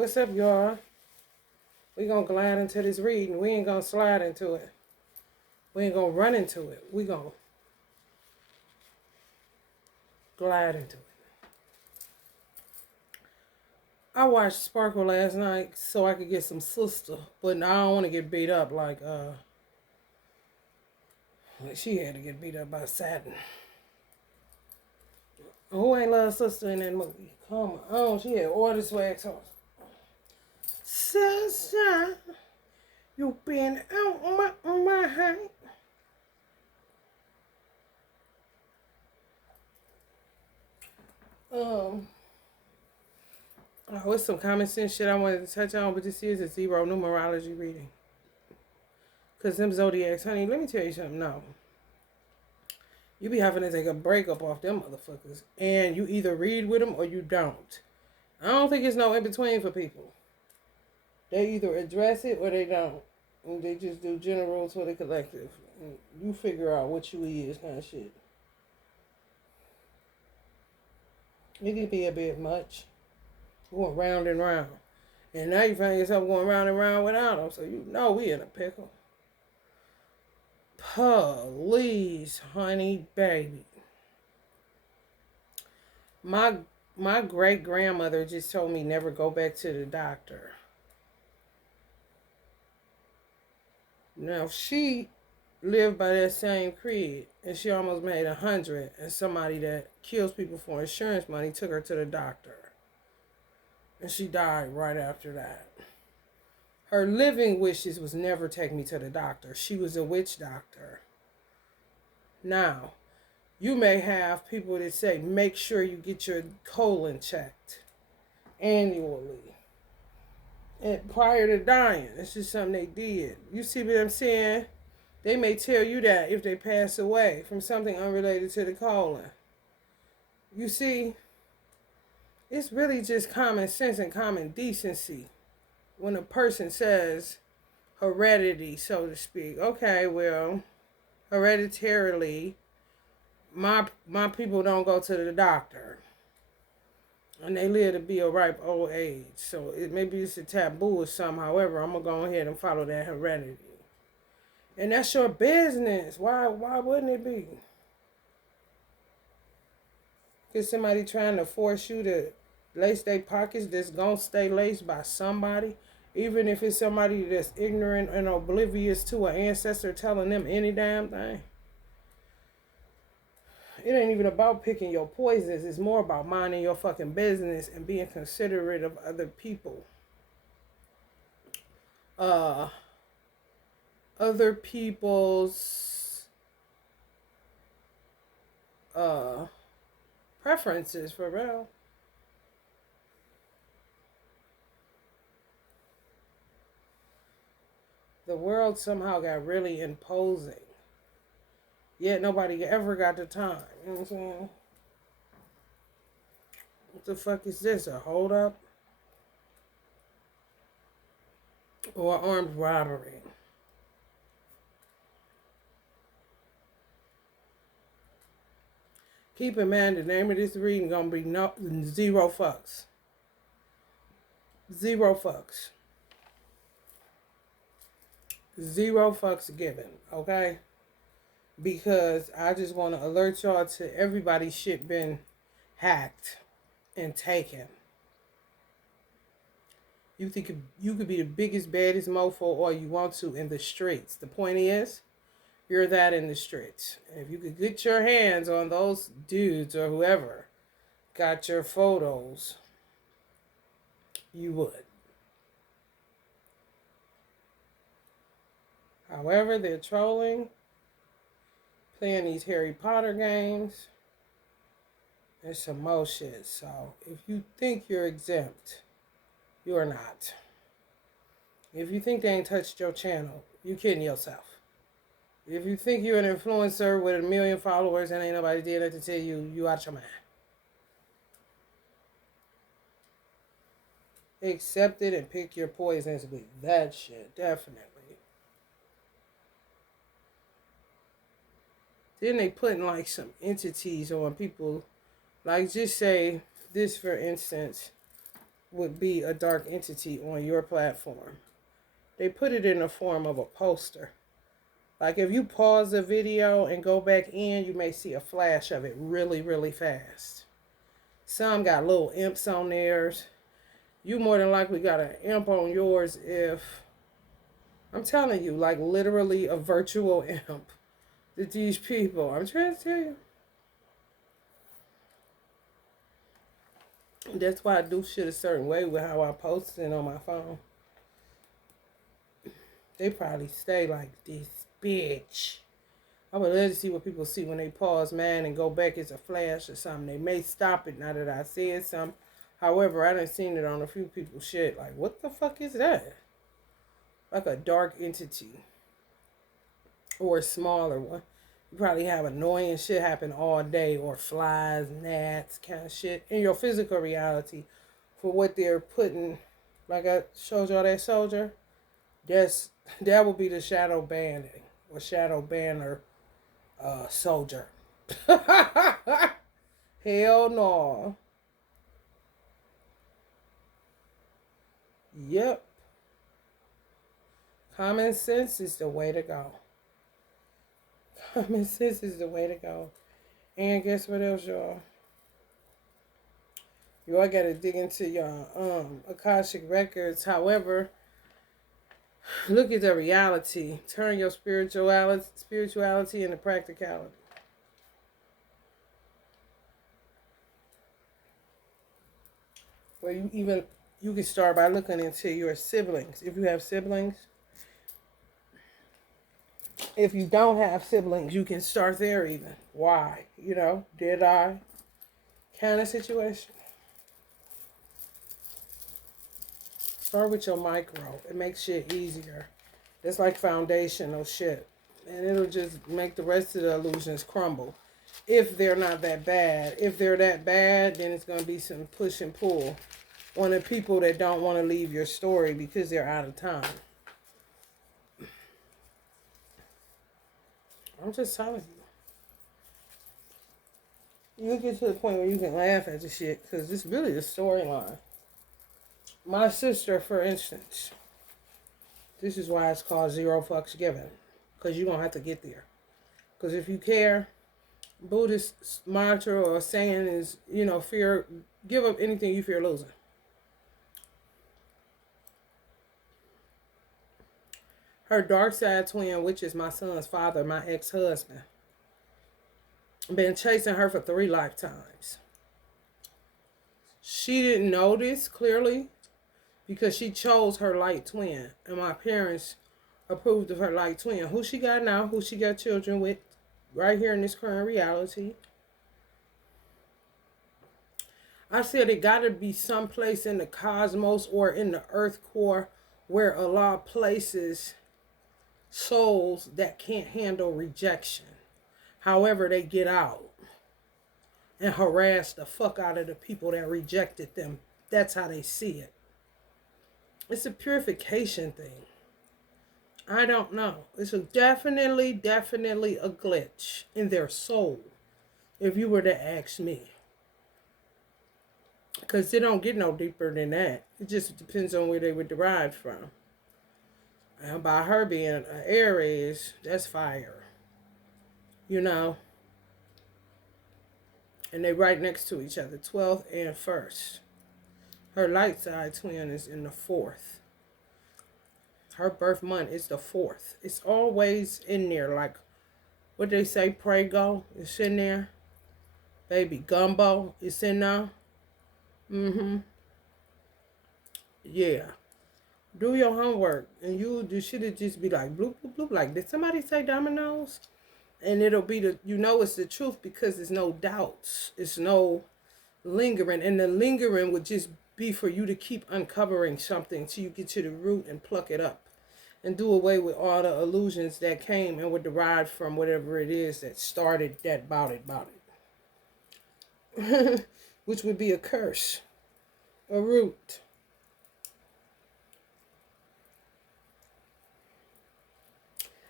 What's up, y'all? We gonna glide into this reading. We ain't gonna slide into it. We ain't gonna run into it. We gonna glide into it. I watched Sparkle last night so I could get some sister, but I don't want to get beat up like she had to get beat up by Saturn. Who ain't love sister in that movie? Come on, she had all the swag songs. Sister, you been out my heart. Oh, it's some common sense shit I wanted to touch on, but this is a zero numerology reading. Because them zodiacs, honey, let me tell you something now. You be having to take a breakup off them motherfuckers. And you either read with them or you don't. I don't think it's no in between for people. They either address it or they don't. And they just do generals for the collective. And you figure out what you is kind of shit. It can be a bit much. Going round and round. And now you find yourself going round and round without them. So you know we in a pickle. Please, honey, baby. My great grandmother just told me never go back to the doctor. Now she lived by that same creed, and she almost made 100. And somebody that kills people for insurance money took her to the doctor, and she died right after that. Her living wishes was never take me to the doctor. She was a witch doctor. Now, you may have people that say, make sure you get your colon checked annually. And prior to dying, it's just something they did. You see what I'm saying? They may tell you that if they pass away from something unrelated to the colon. You see, it's really just common sense and common decency when a person says heredity, so to speak. Okay, well, hereditarily, my people don't go to the doctor, and they live to be a ripe old age. So maybe it's a taboo or something. However, I'm gonna go ahead and follow that heredity, and that's your business. Why wouldn't it be? Cause somebody trying to force you to lace their pockets that's gonna stay laced by somebody, even if it's somebody that's ignorant and oblivious to an ancestor telling them any damn thing. It ain't even about picking your poisons. It's more about minding your fucking business and being considerate of other people. Other people's preferences, for real. The world somehow got really imposing. Yet nobody ever got the time. You know what I'm saying? What the fuck is this? A hold up? Or armed robbery? Keep in mind the name of this reading gonna be zero fucks. Zero fucks. Zero fucks given, okay? Because I just want to alert y'all to everybody's shit been hacked and taken. You think you could be the biggest, baddest mofo all you want to in the streets. The point is, you're that in the streets. And if you could get your hands on those dudes or whoever got your photos, you would. However, they're trolling, playing these Harry Potter games, and some more shit. So if you think you're exempt, you are not. If you think they ain't touched your channel, you kidding yourself. If you think you're an influencer with 1 million followers and ain't nobody did nothing to you, you out your mind. Accept it and pick your poisons with that shit, definitely. Then they putting like some entities on people. Like just say this for instance. would be a dark entity on your platform. They put it in the form of a poster. Like if you pause the video and go back in, you may see a flash of it really, really fast. Some got little imps on theirs. You more than likely got an imp on yours if, I'm telling you, like literally a virtual imp that these people, I'm trying to tell you. That's why I do shit a certain way with how I post it on my phone. They probably stay like this bitch. I would love to see what people see when they pause, man, and go back as a flash or something. They may stop it now that I said something. However, I done seen it on a few people's shit. Like, what the fuck is that? Like a dark entity. Or a smaller one. You probably have annoying shit happen all day. Or flies, gnats, kind of shit. In your physical reality. For what they're putting. Like I showed y'all that soldier. That will be the shadow banding. Or shadow banner soldier. Hell no. Yep. Common sense is the way to go. Common sense is the way to go. And guess what else, y'all? You all gotta dig into your Akashic records. However, look at the reality. Turn your spirituality into practicality. Where you can start by looking into your siblings. If you have siblings. If you don't have siblings, you can start there even. Why? Did I? Kind of situation. Start with your micro. It makes shit easier. It's like foundational shit. And it'll just make the rest of the illusions crumble. If they're not that bad. If they're that bad, then it's going to be some push and pull on the people that don't want to leave your story because they're out of time. I'm just telling you. You get to the point where you can laugh at the shit because it's really the storyline. My sister, for instance, this is why it's called Zero Fucks Given. Because you're going to have to get there. Because if you care, Buddhist mantra or saying is, fear, give up anything you fear losing. Her dark side twin, which is my son's father, my ex-husband, been chasing her for 3 lifetimes. She didn't know this clearly because she chose her light twin. And my parents approved of her light twin. Who she got now, who she got children with, right here in this current reality. I said it got to be someplace in the cosmos or in the earth core where Allah places souls that can't handle rejection. However, they get out and harass the fuck out of the people that rejected them. That's how they see it. It's a purification thing. I don't know. It's definitely a glitch in their soul, if you were to ask me. Because they don't get no deeper than that. It just depends on where they were derived from. And by her being an Aries, that's fire. And they right next to each other, 12th and 1st. Her light side twin is in the 4th. Her birth month is the 4th. It's always in there. Like, what they say, Prego, it's in there. Baby Gumbo, it's in there. Yeah. Do your homework. And you should just be like, bloop, bloop, bloop. Like, did somebody say dominoes? And it'll be it's the truth because there's no doubts. It's no lingering. And the lingering would just be for you to keep uncovering something till you get to the root and pluck it up. And do away with all the illusions that came and were derived from whatever it is that started that about it. Which would be a curse. A root.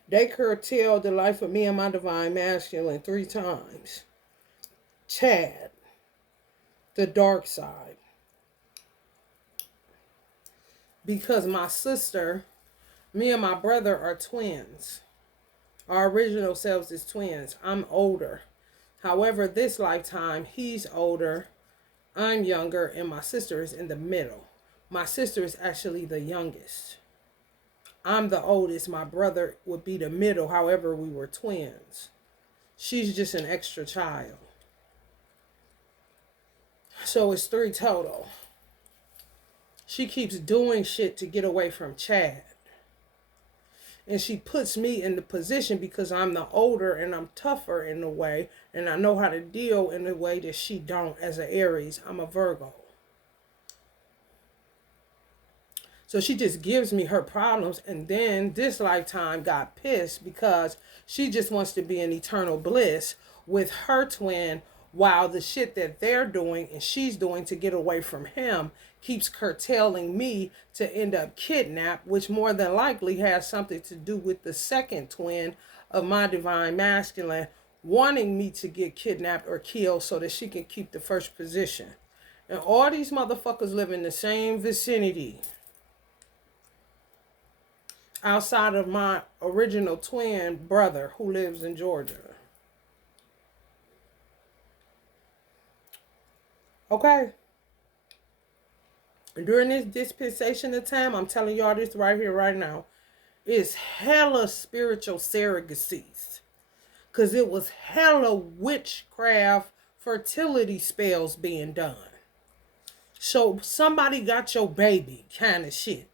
They curtailed the life of me and my divine masculine 3 times. Chad. The dark side. because my sister, me and my brother are twins. Our original selves is twins. I'm older. However, this lifetime, he's older, I'm younger, and my sister is in the middle. My sister is actually the youngest. I'm the oldest. My brother would be the middle. However, we were twins. She's just an extra child. So it's 3 total. She keeps doing shit to get away from Chad. And she puts me in the position because I'm the older and I'm tougher in a way. And I know how to deal in a way that she don't as an Aries. I'm a Virgo. So she just gives me her problems, and then this lifetime got pissed because she just wants to be in eternal bliss with her twin, while the shit that they're doing and she's doing to get away from him keeps curtailing me to end up kidnapped, which more than likely has something to do with the second twin of my divine masculine wanting me to get kidnapped or killed so that she can keep the first position. And all these motherfuckers live in the same vicinity outside of my original twin brother who lives in Georgia. Okay? During this dispensation of time, I'm telling y'all this right here, right now, it's hella spiritual surrogacies. Because it was hella witchcraft fertility spells being done. So somebody got your baby kind of shit.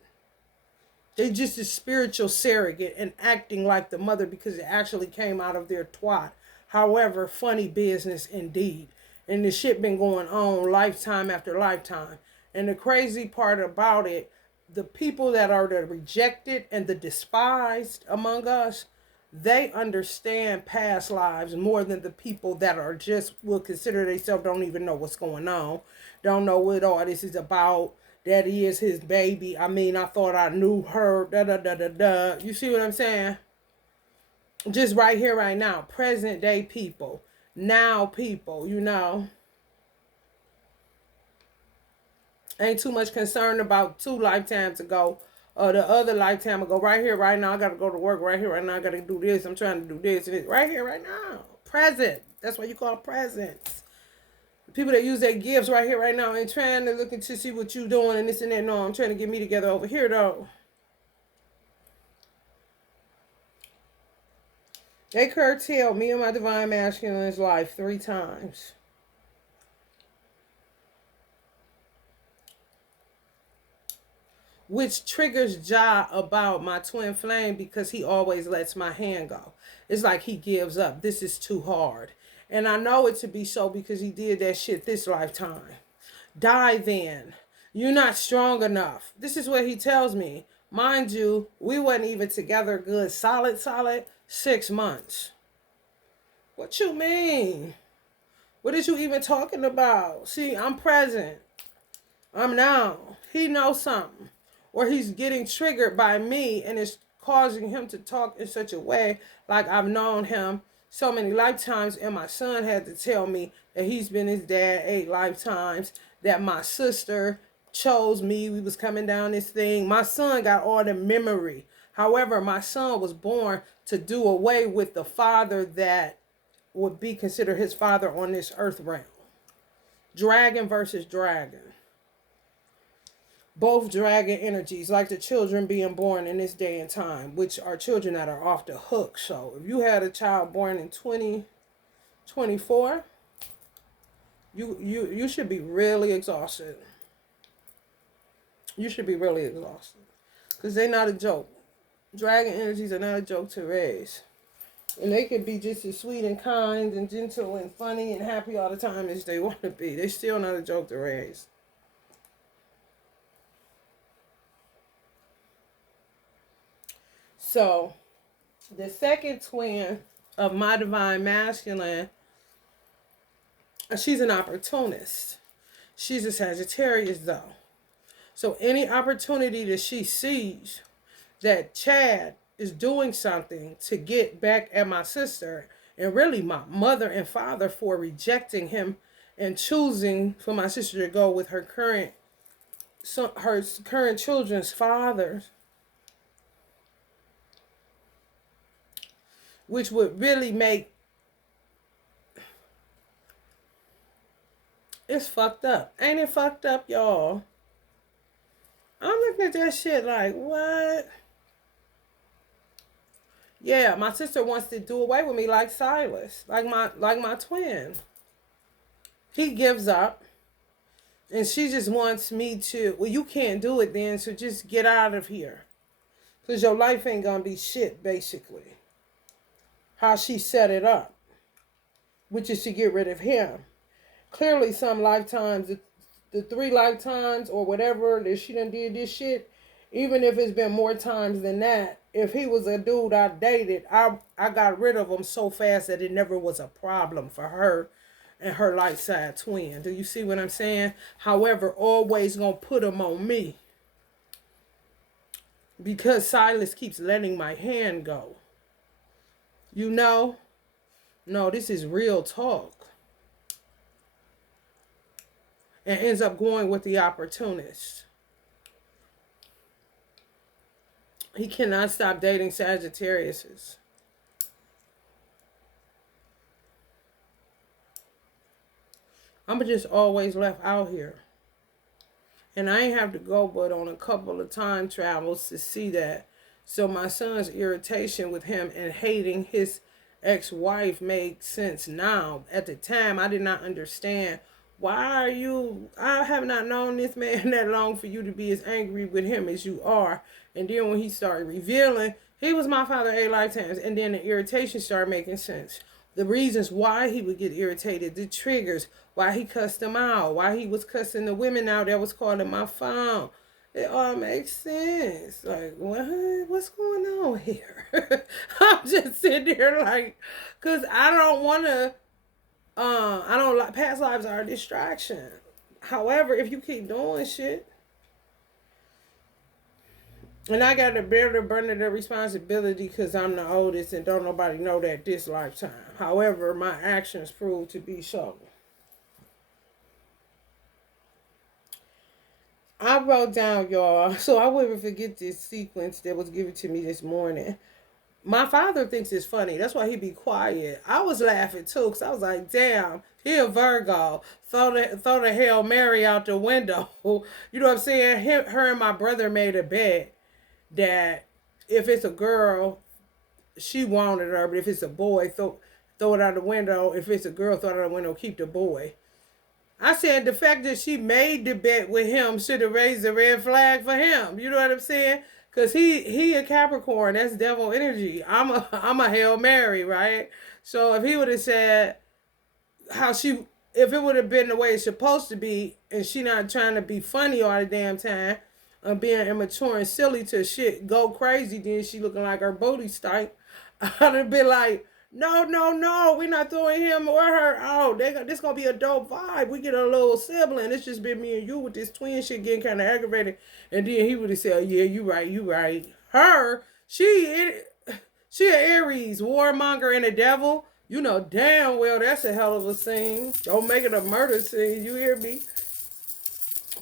They just a spiritual surrogate and acting like the mother because it actually came out of their twat. However, funny business indeed. And the shit been going on lifetime after lifetime. And the crazy part about it, the people that are the rejected and the despised among us, they understand past lives more than the people that are just will consider themselves don't even know what's going on, don't know what all this is about. That is his baby. I mean, I thought I knew her. Da da da da da. You see what I'm saying? Just right here, right now, present day people, now people, you know, ain't too much concerned about 2 lifetimes ago. The other lifetime ago, right here, right now, I gotta go to work right here, right now, I gotta do this, I'm trying to do this, and this, right here, right now. Present. That's what you call presence. The people that use their gifts right here, right now, ain't trying to look into see what you doing and this and that. No, I'm trying to get me together over here, though. They curtailed me and my divine masculine's life 3 times. Which triggers Ja about my twin flame because he always lets my hand go. It's like he gives up. This is too hard. And I know it to be so because he did that shit this lifetime. Die then. You're not strong enough. This is what he tells me. Mind you, we wasn't even together good, solid 6 months. What you mean? What is you even talking about? See, I'm present. I'm now. He knows something. Or he's getting triggered by me and it's causing him to talk in such a way like I've known him so many lifetimes, and my son had to tell me that he's been his dad 8 lifetimes, that my sister chose me, we was coming down this thing. My son got all the memory. However, my son was born to do away with the father that would be considered his father on this earth realm. Dragon versus dragon. Both dragon energies, like the children being born in this day and time, which are children that are off the hook. So if you had a child born in 2024, you should be really exhausted. You should be really exhausted. Because they're not a joke. Dragon energies are not a joke to raise. And they could be just as sweet and kind and gentle and funny and happy all the time as they want to be. They're still not a joke to raise. So, the second twin of my divine masculine, she's an opportunist. She's a Sagittarius, though. So, any opportunity that she sees that Chad is doing something to get back at my sister, and really my mother and father for rejecting him and choosing for my sister to go with her current her current children's fathers, which would really make, it's fucked up. Ain't it fucked up, y'all? I'm looking at that shit like, what? Yeah, my sister wants to do away with me like Silas, like my twin. He gives up, and she just wants me to, well, you can't do it then, so just get out of here. Because your life ain't going to be shit, basically. How she set it up, which is to get rid of him. Clearly, some lifetimes, the 3 lifetimes or whatever that she done did this shit, even if it's been more times than that, if he was a dude I dated, I got rid of him so fast that it never was a problem for her and her light side twin. Do you see what I'm saying? However, always gonna put him on me. Because Silas keeps letting my hand go. You know? No, this is real talk. And ends up going with the opportunist. He cannot stop dating Sagittariuses. I'm just always left out here. And I ain't have to go but on a couple of time travels to see that. So my son's irritation with him and hating his ex-wife made sense now. At the time, I did not understand. I have not known this man that long for you to be as angry with him as you are. And then when he started revealing, he was my father 8 lifetimes. And then the irritation started making sense. The reasons why he would get irritated, the triggers, why he cussed them out, why he was cussing the women out that was calling my phone. It all makes sense. Like, what? What's going on here? I'm just sitting there like, because I don't want to, I don't like, past lives are a distraction. However, if you keep doing shit, and I got to bear the burden of the responsibility because I'm the oldest and don't nobody know that this lifetime. However, my actions prove to be so. I wrote down, y'all, so I wouldn't forget this sequence that was given to me this morning. My father thinks it's funny. That's why he be quiet. I was laughing too because I was like, damn, he a Virgo. Throw the Hail Mary out the window. You know what I'm saying? Her and my brother made a bet that if it's a girl, she wanted her, but if it's a boy, throw it out the window. If it's a girl, throw it out the window, keep the boy. I said the fact that she made the bet with him should have raised a red flag for him. You know what I'm saying? Because he a Capricorn. That's devil energy. I'm a Hail Mary, right? So if he would have said if it would have been the way it's supposed to be, and she not trying to be funny all the damn time, being immature and silly to shit go crazy, then she looking like her booty stank, I'd have been like, no, we're not throwing him or her out. This gonna be a dope vibe. We get a little sibling. It's just been me and you with this twin shit getting kind of aggravated. And then he would have said, yeah, you right. Her, she an Aries, warmonger and a devil. You know damn well that's a hell of a scene. Don't make it a murder scene. You hear me?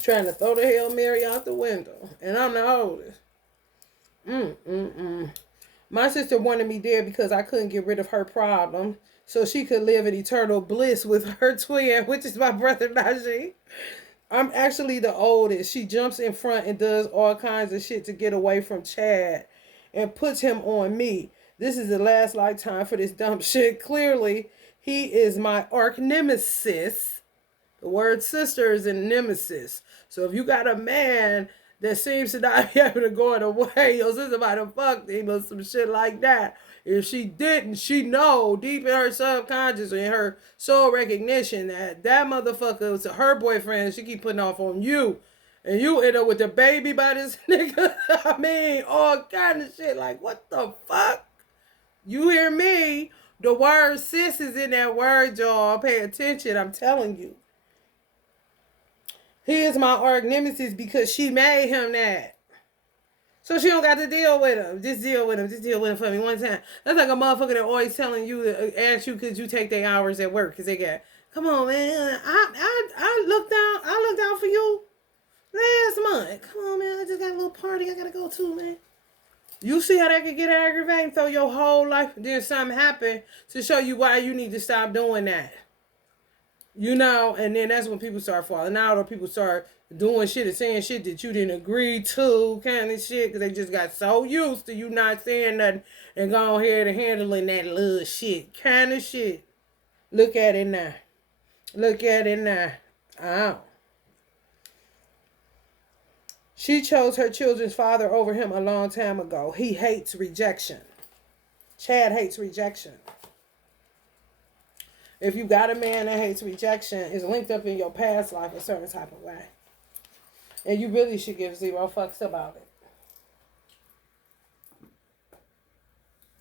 Trying to throw the Hail Mary out the window. And I'm the oldest. My sister wanted me dead because I couldn't get rid of her problem so she could live in eternal bliss with her twin, which is my brother Najee. I'm actually the oldest. She jumps in front and does all kinds of shit to get away from Chad and puts him on me. This is the last lifetime for this dumb shit. Clearly, he is my arch nemesis. The word sister is in nemesis. So if you got a man that seems to not be able to go in a way, your sister might have fucked him or some shit like that. If she didn't, she know deep in her subconscious and her soul recognition that motherfucker was her boyfriend. She keep putting off on you. And you end up with a baby by this nigga. I mean, all kind of shit. Like, what the fuck? You hear me? The word sis is in that word, y'all. Pay attention. I'm telling you. He is my arch nemesis because she made him that. So she don't got to deal with him. Just deal with him for me one time. That's like a motherfucker that always telling you to ask you could you take their hours at work because they got, come on man, I looked out for you last like, come on, man, I just got a little party I gotta go to, man. You see how that could get aggravating? Throw your whole life, and then something happen to show you why you need to stop doing that. You know, and then that's when people start falling out, or people start doing shit and saying shit that you didn't agree to, kind of shit, because they just got so used to you not saying nothing and go ahead and handling that little shit, kind of shit. Look at it now. Look at it now. Oh. She chose her children's father over him a long time ago. He hates rejection. Chad hates rejection. If you got a man that hates rejection, it's linked up in your past life a certain type of way. And you really should give 0 fucks about it.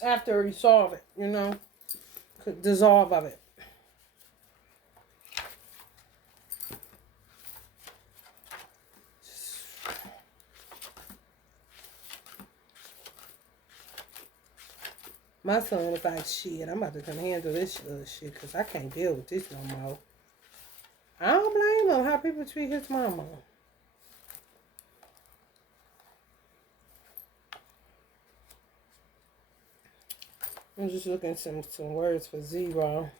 After you solve it, you know? Dissolve of it. My son was like, shit, I'm about to come handle this shit because I can't deal with this no more. I don't blame him how people treat his mama. I'm just looking at some words for 0.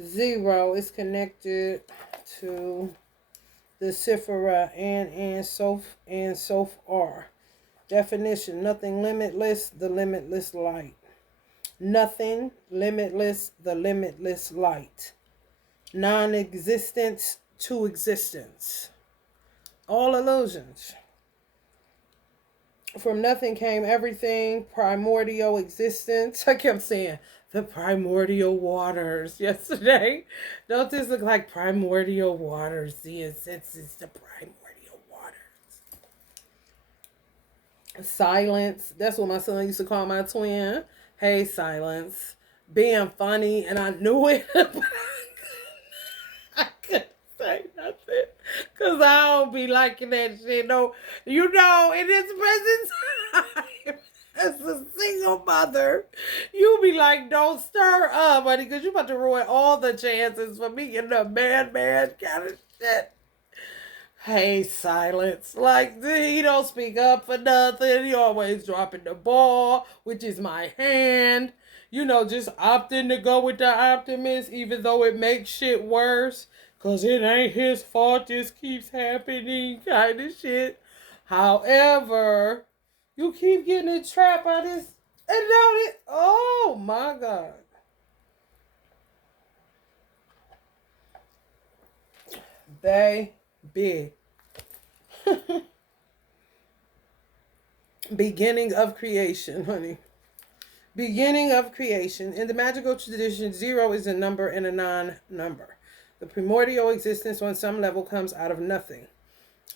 Zero is connected to the Sephira and Soph are. Definition: nothing limitless, the limitless light. Nothing limitless, the limitless light. Non-existence to existence. All illusions. From nothing came everything, primordial existence. I kept saying the primordial waters yesterday. Don't this look like primordial waters? Yes, it's the primordial waters. Silence. That's what my son used to call my twin. Hey, silence. Being funny, and I knew it. I couldn't say nothing. Because I don't be liking that shit. No, you know, in this present time, as a single mother, you be like, don't stir up, honey, because you about to ruin all the chances for me getting a man kind of shit. Hey, silence. Like, he don't speak up for nothing. He always dropping the ball, which is my hand. You know, just opting to go with the optimist, even though it makes shit worse. Because it ain't his fault. This keeps happening, kind of shit. However, you keep getting a trap out of this. And don't it? Oh, my God. Baby. Beginning of creation, honey. Beginning of creation. In the magical tradition, 0 is a number and a non-number. The primordial existence on some level comes out of nothing.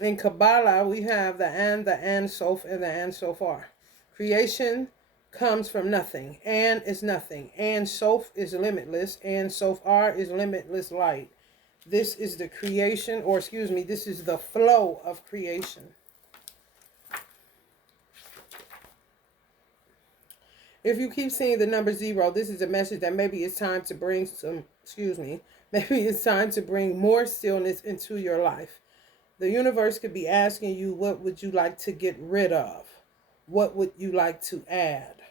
In Kabbalah, we have the An Sof, and the An Sofar. Creation comes from nothing. An is nothing. An Sof is limitless. An Sofar is limitless light. This is the creation, or excuse me, this is the flow of creation. If you keep seeing the number 0, this is a message that maybe it's time to bring maybe it's time to bring more stillness into your life. The universe could be asking you, what would you like to get rid of? What would you like to add?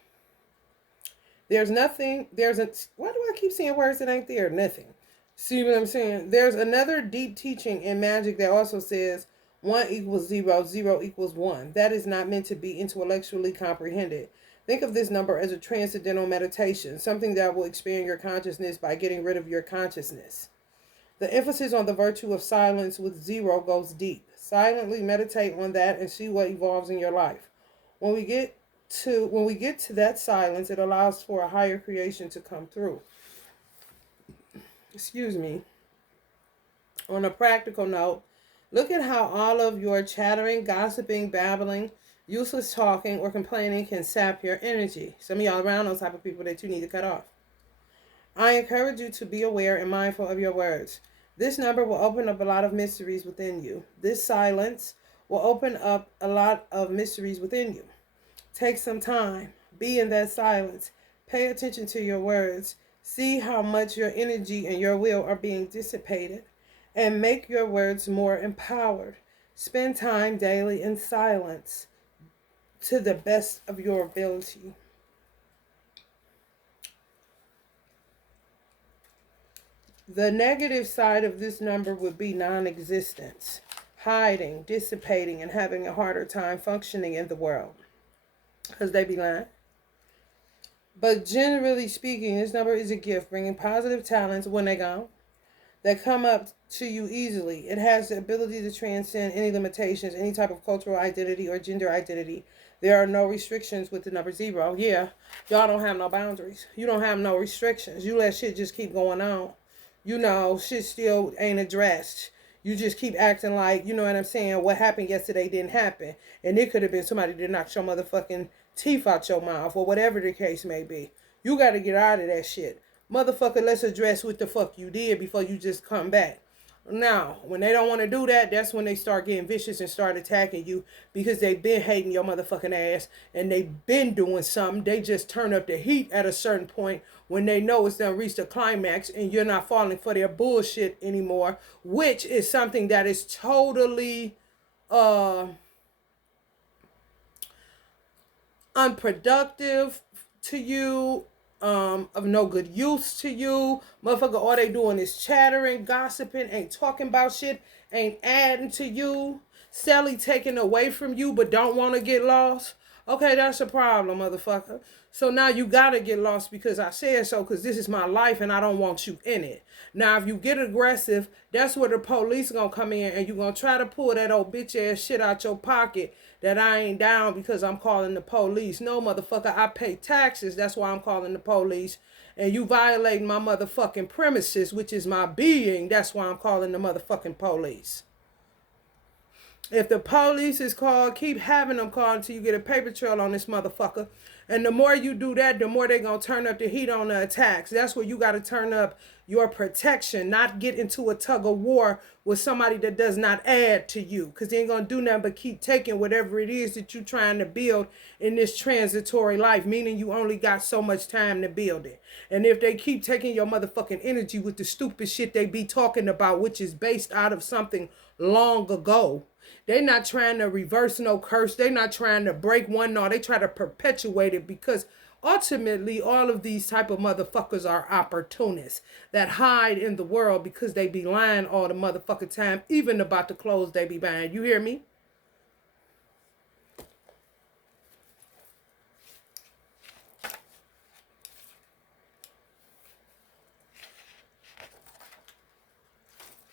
Why do I keep saying words that ain't there? Nothing. See what I'm saying? There's another deep teaching in magic that also says 1 equals 0, 0 equals 1. That is not meant to be intellectually comprehended. Think of this number as a transcendental meditation, something that will expand your consciousness by getting rid of your consciousness. The emphasis on the virtue of silence with 0 goes deep. Silently meditate on that and see what evolves in your life. When we get to that silence, it allows for a higher creation to come through. Excuse me. On a practical note, look at how all of your chattering, gossiping, babbling, useless talking, or complaining can sap your energy. Some of y'all around those type of people that you need to cut off. I encourage you to be aware and mindful of your words. This number will open up a lot of mysteries within you. This silence will open up a lot of mysteries within you. Take some time. Be in that silence. Pay attention to your words. See how much your energy and your will are being dissipated, and make your words more empowered. Spend time daily in silence to the best of your ability. The negative side of this number would be non-existence, hiding, dissipating, and having a harder time functioning in the world. Because they be lying. But generally speaking, this number is a gift, bringing positive talents when they gone, that come up to you easily. It has the ability to transcend any limitations, any type of cultural identity or gender identity. There are no restrictions with the number 0. Yeah, y'all don't have no boundaries. You don't have no restrictions. You let shit just keep going on. You know, shit still ain't addressed. You just keep acting like, you know what I'm saying, what happened yesterday didn't happen. And it could have been somebody that knocked your motherfucking teeth out your mouth or whatever the case may be. You got to get out of that shit. Motherfucker, let's address what the fuck you did before you just come back. Now, when they don't want to do that, that's when they start getting vicious and start attacking you because they've been hating your motherfucking ass and they've been doing something. They just turn up the heat at a certain point when they know it's done reached a climax and you're not falling for their bullshit anymore, which is something that is totally unproductive to you, of no good use to you. Motherfucker, all they doing is chattering, gossiping, ain't talking about shit, ain't adding to you. Sally taking away from you but don't want to get lost. Okay, that's a problem, motherfucker. So now you gotta get lost because I said so, because this is my life and I don't want you in it. Now, if you get aggressive, that's where the police gonna come in and you gonna try to pull that old bitch ass shit out your pocket that I ain't down because I'm calling the police. No, motherfucker, I pay taxes. That's why I'm calling the police. And you violating my motherfucking premises, which is my being. That's why I'm calling the motherfucking police. If the police is called, keep having them called until you get a paper trail on this motherfucker. And the more you do that, the more they going to turn up the heat on the attacks. That's where you got to turn up your protection, not get into a tug of war with somebody that does not add to you. Because they ain't going to do nothing but keep taking whatever it is that you're trying to build in this transitory life, meaning you only got so much time to build it. And if they keep taking your motherfucking energy with the stupid shit they be talking about, which is based out of something long ago, they not trying to reverse no curse. They not trying to break one. No, they try to perpetuate it because ultimately all of these type of motherfuckers are opportunists that hide in the world because they be lying all the motherfucking time, even about the clothes they be buying. You hear me?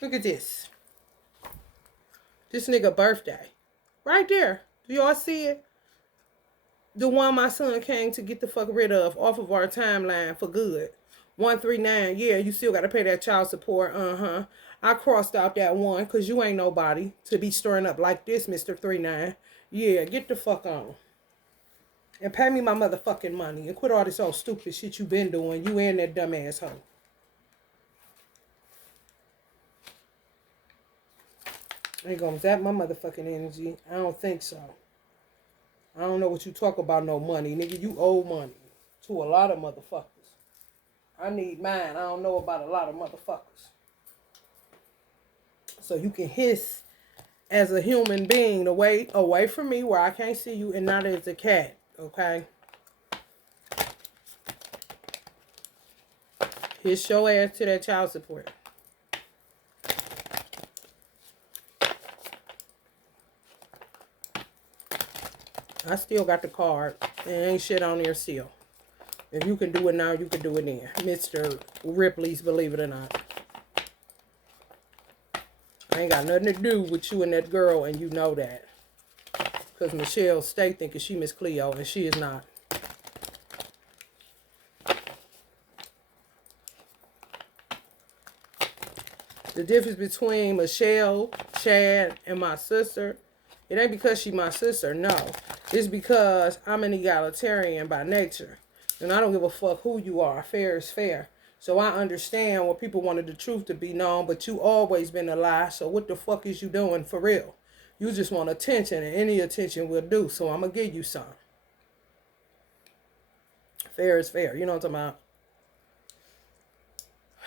Look at this. This nigga birthday. Right there. Do y'all see it? The one my son came to get the fuck rid of off of our timeline for good. 139. Yeah, you still got to pay that child support. I crossed out that one because you ain't nobody to be stirring up like this, Mr. 39. Yeah, get the fuck on. And pay me my motherfucking money and quit all this old stupid shit you been doing. You and that dumb asshole. Ain't gonna zap my motherfucking energy. I don't think so. I don't know what you talk about, no money. Nigga, you owe money to a lot of motherfuckers. I need mine. I don't know about a lot of motherfuckers. So you can hiss as a human being away from me where I can't see you and not as a cat, okay? Hiss your ass to that child support. I still got the card. There ain't shit on there still. If you can do it now, you can do it then. Mr. Ripley's Believe It or Not. I ain't got nothing to do with you and that girl, and you know that. Because Michelle stay thinking she Miss Cleo, and she is not. The difference between Michelle, Chad, and my sister, it ain't because she my sister, no. It's because I'm an egalitarian by nature. And I don't give a fuck who you are. Fair is fair. So I understand what people wanted the truth to be known, but you always been a lie. So what the fuck is you doing for real? You just want attention, and any attention will do. So I'm going to give you some. Fair is fair. You know what I'm talking about?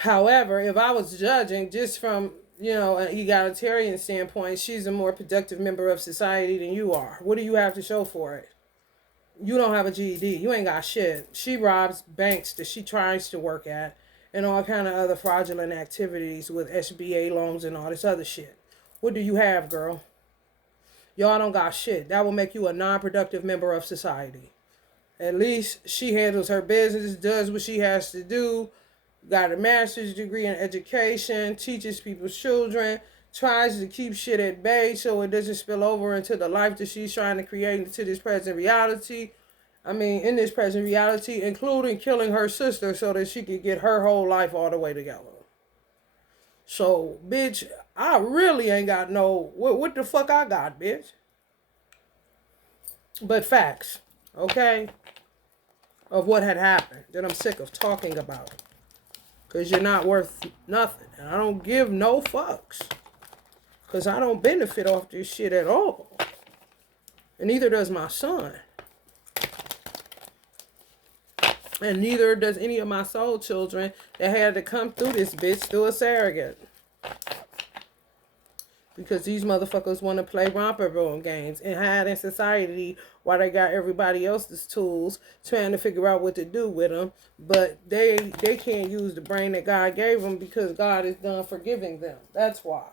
However, if I was judging just from, an egalitarian standpoint, she's a more productive member of society than you are. What do you have to show for it? You don't have a GED. You ain't got shit. She robs banks that she tries to work at and all kind of other fraudulent activities with SBA loans and all this other shit. What do you have, girl? Y'all don't got shit. That will make you a non-productive member of society. At least she handles her business, does what she has to do, got a master's degree in education, teaches people's children, tries to keep shit at bay so it doesn't spill over into the life that she's trying to create into this present reality. In this present reality, including killing her sister so that she could get her whole life all the way together. So, bitch, I really ain't got what the fuck I got, bitch? But facts, okay? Of what had happened that I'm sick of talking about. Because you're not worth nothing. And I don't give no fucks. Because I don't benefit off this shit at all. And neither does my son. And neither does any of my soul children that had to come through this bitch through a surrogate. Because these motherfuckers want to play romper room games and hide in society while they got everybody else's tools trying to figure out what to do with them. But they can't use the brain that God gave them because God is done forgiving them. That's why.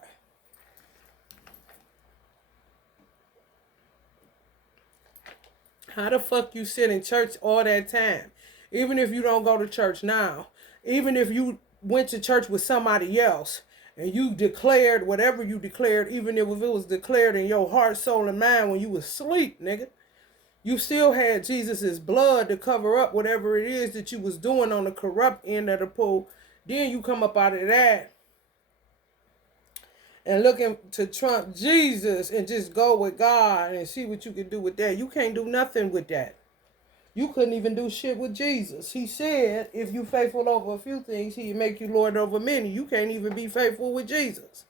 How the fuck you sit in church all that time? Even if you don't go to church now. Even if you went to church with somebody else. And you declared whatever you declared, even if it was declared in your heart, soul, and mind when you was asleep, nigga. You still had Jesus' blood to cover up whatever it is that you was doing on the corrupt end of the pool. Then you come up out of that and looking to trump Jesus and just go with God and see what you can do with that. You can't do nothing with that. You couldn't even do shit with Jesus. He said, if you faithful over a few things, he'll make you Lord over many. You can't even be faithful with Jesus.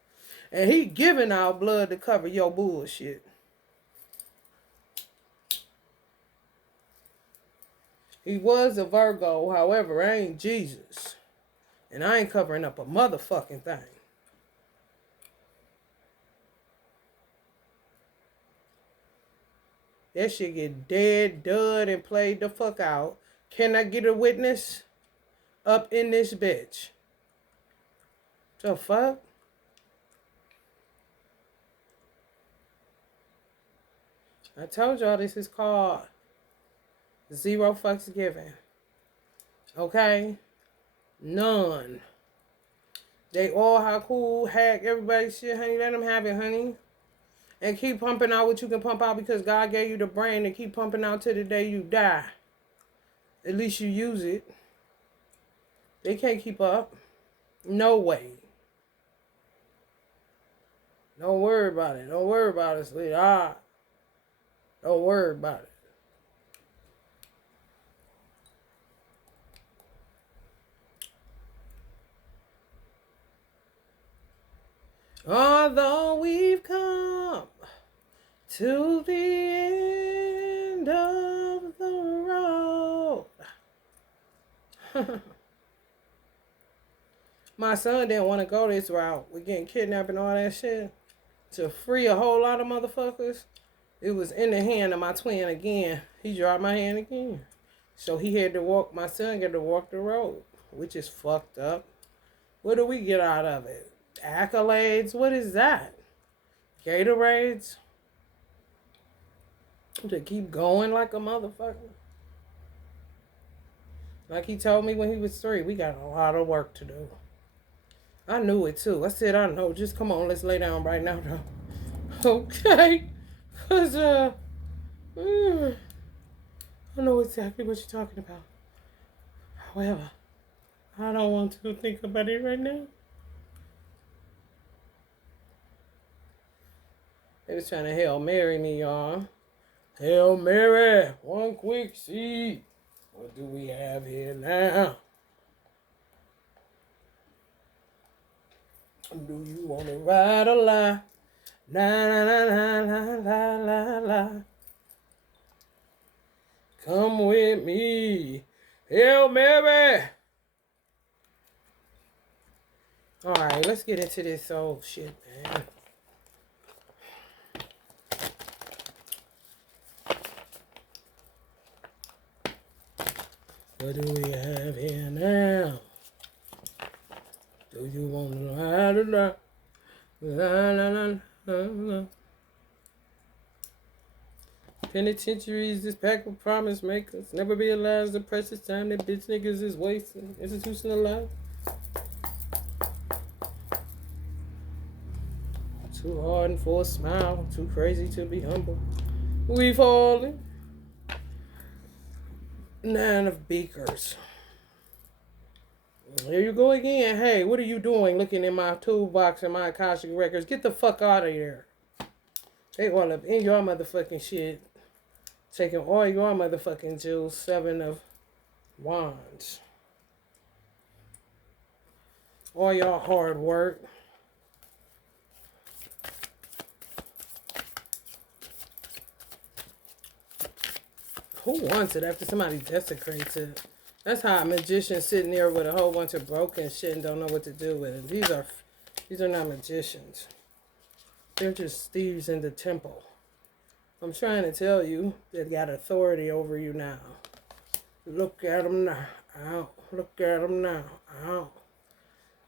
And he giving out blood to cover your bullshit. He was a Virgo, however, I ain't Jesus. And I ain't covering up a motherfucking thing. That shit get dead, dud, and played the fuck out. Can I get a witness up in this bitch? The fuck? I told y'all this is called zero fucks given. Okay? None. They all how cool, hack, everybody shit, honey. Let them have it, honey. And keep pumping out what you can pump out because God gave you the brain to keep pumping out till the day you die. At least you use it. They can't keep up. No way. Don't worry about it. Don't worry about it, sweetheart. Don't worry about it. Although we've come to the end of the road. My son didn't want to go this route with getting kidnapped and all that shit. To free a whole lot of motherfuckers. It was in the hand of my twin again. He dropped my hand again. So he had to walk, my son had to walk the road, which is fucked up. What do we get out of it? Accolades? What is that? Gatorades? To keep going like a motherfucker? Like he told me when he was 3, we got a lot of work to do. I knew it too. I said, I know. Just come on, let's lay down right now, though. Okay? Because, I know exactly what you're talking about. However, I don't want to think about it right now. They was trying to Hail Mary me, y'all. Hail Mary, one quick seed. What do we have here now? Do you want to ride or lie? La la la la la la la la. Come with me. Hail Mary. Alright, let's get into this soul shit, man. What do we have here now? Do you want to lie to lie? La la la la la. Penitentiaries, this pack of promise makers. Never realize the precious time that bitch niggas is wasting. Institutional life. Too hardened for a smile. Too crazy to be humble. We falling. 9 of beakers. Here you go again. Hey, what are you doing looking in my toolbox and my Akashic records? Get the fuck out of here. They all up in your motherfucking shit. Taking all your motherfucking jewels. 7 of wands. All y'all hard work. Who wants it after somebody desecrates it? That's how a magician sitting there with a whole bunch of broken shit and don't know what to do with it. These are not magicians. They're just thieves in the temple. I'm trying to tell you, they got authority over you now. Look at them now. Out. Look at them now. Out.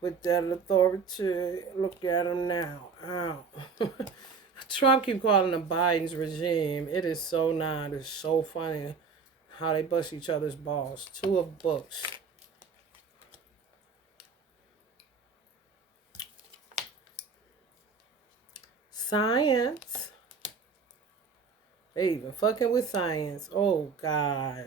With that authority, look at them now. Out. Trump keep calling the Biden's regime. It is so not. It's so funny how they bust each other's balls. 2 of books. Science. They even fucking with science. Oh, God.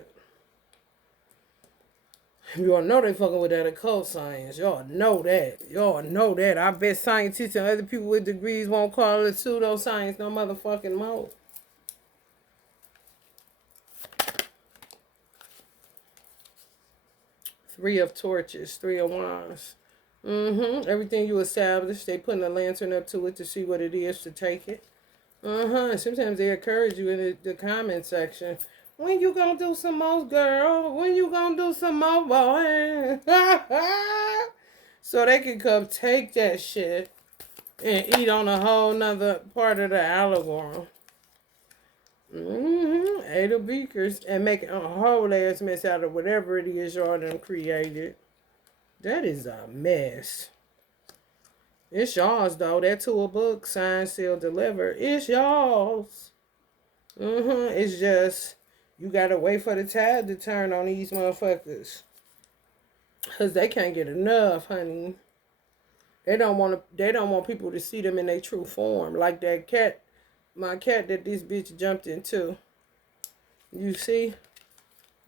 Y'all know they fucking with that occult science. Y'all know that. Y'all know that. I bet scientists and other people with degrees won't call it pseudoscience no motherfucking more. Three of torches. 3 of wands. Everything you establish, they putting a lantern up to it to see what it is to take it. Sometimes they encourage you in the comment section. When you gonna do some more, girl? When you gonna do some more, boy? So they can come take that shit and eat on a whole nother part of the allegory. 8 of beakers and making a whole ass mess out of whatever it is y'all done created. That is a mess. It's y'all's though. That 2 of books, signed, sealed, delivered. It's y'all's. It's just you gotta wait for the tide to turn on these motherfuckers, cause they can't get enough, honey. They don't want people to see them in their true form, like that cat, my cat that this bitch jumped into. You see,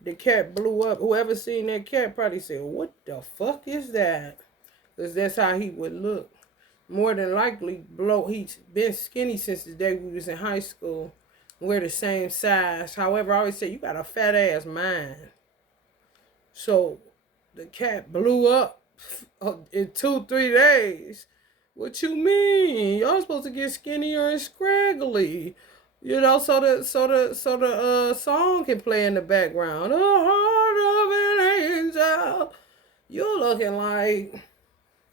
the cat blew up. Whoever seen that cat probably said, "What the fuck is that?" Cause that's how he would look. More than likely, he's been skinny since the day we was in high school. We're the same size. However, I always say you got a fat ass mind. So the cat blew up in 2-3 days. What you mean? Y'all supposed to get skinnier and scraggly. You know, so the song can play in the background. The heart of an angel. You're looking like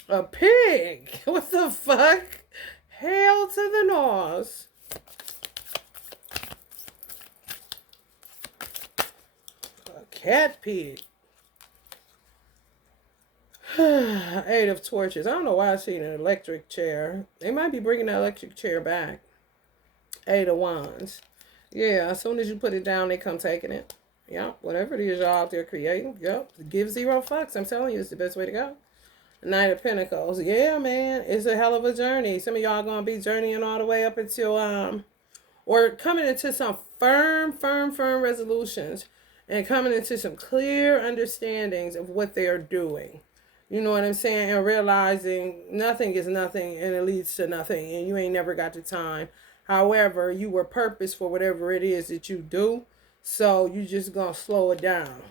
a pig. What the fuck? Hail to the north. Cat pig. 8 of torches. I don't know why I seen an electric chair. They might be bringing the electric chair back. 8 of wands. Yeah, as soon as you put it down, they come taking it. Yep, whatever it is y'all out there creating. Yep, give 0 fucks. I'm telling you, it's the best way to go. 9 of pentacles. Yeah, man, it's a hell of a journey. Some of y'all gonna be journeying all the way up until or coming into some firm resolutions and coming into some clear understandings of what they are doing. You know what I'm saying? And realizing nothing is nothing and it leads to nothing and you ain't never got the time. However, you were purpose for whatever it is that you do. So you just gonna slow it down.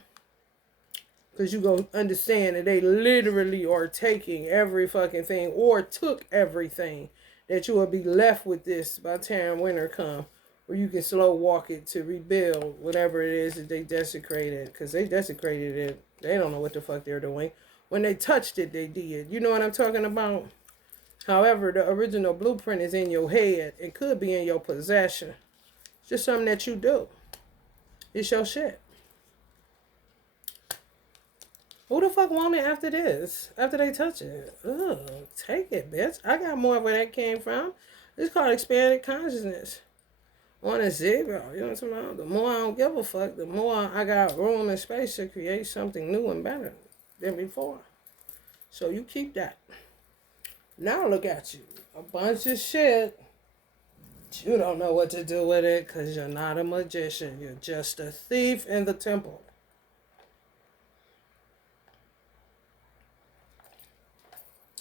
Because you gonna understand that they literally are taking every fucking thing or took everything. That you will be left with this by the time winter come. Where you can slow walk it to rebuild whatever it is that they desecrated. Because they desecrated it. They don't know what the fuck they're doing. When they touched it, they did. You know what I'm talking about? However, the original blueprint is in your head. It could be in your possession. It's just something that you do. It's your shit. Who the fuck want it after this? After they touch it? Ugh, take it, bitch. I got more where that came from. It's called expanded consciousness. On a zero, you know what I'm talking about? The more I don't give a fuck, the more I got room and space to create something new and better than before. So you keep that. Now look at you. A bunch of shit. You don't know what to do with it because you're not a magician. You're just a thief in the temple.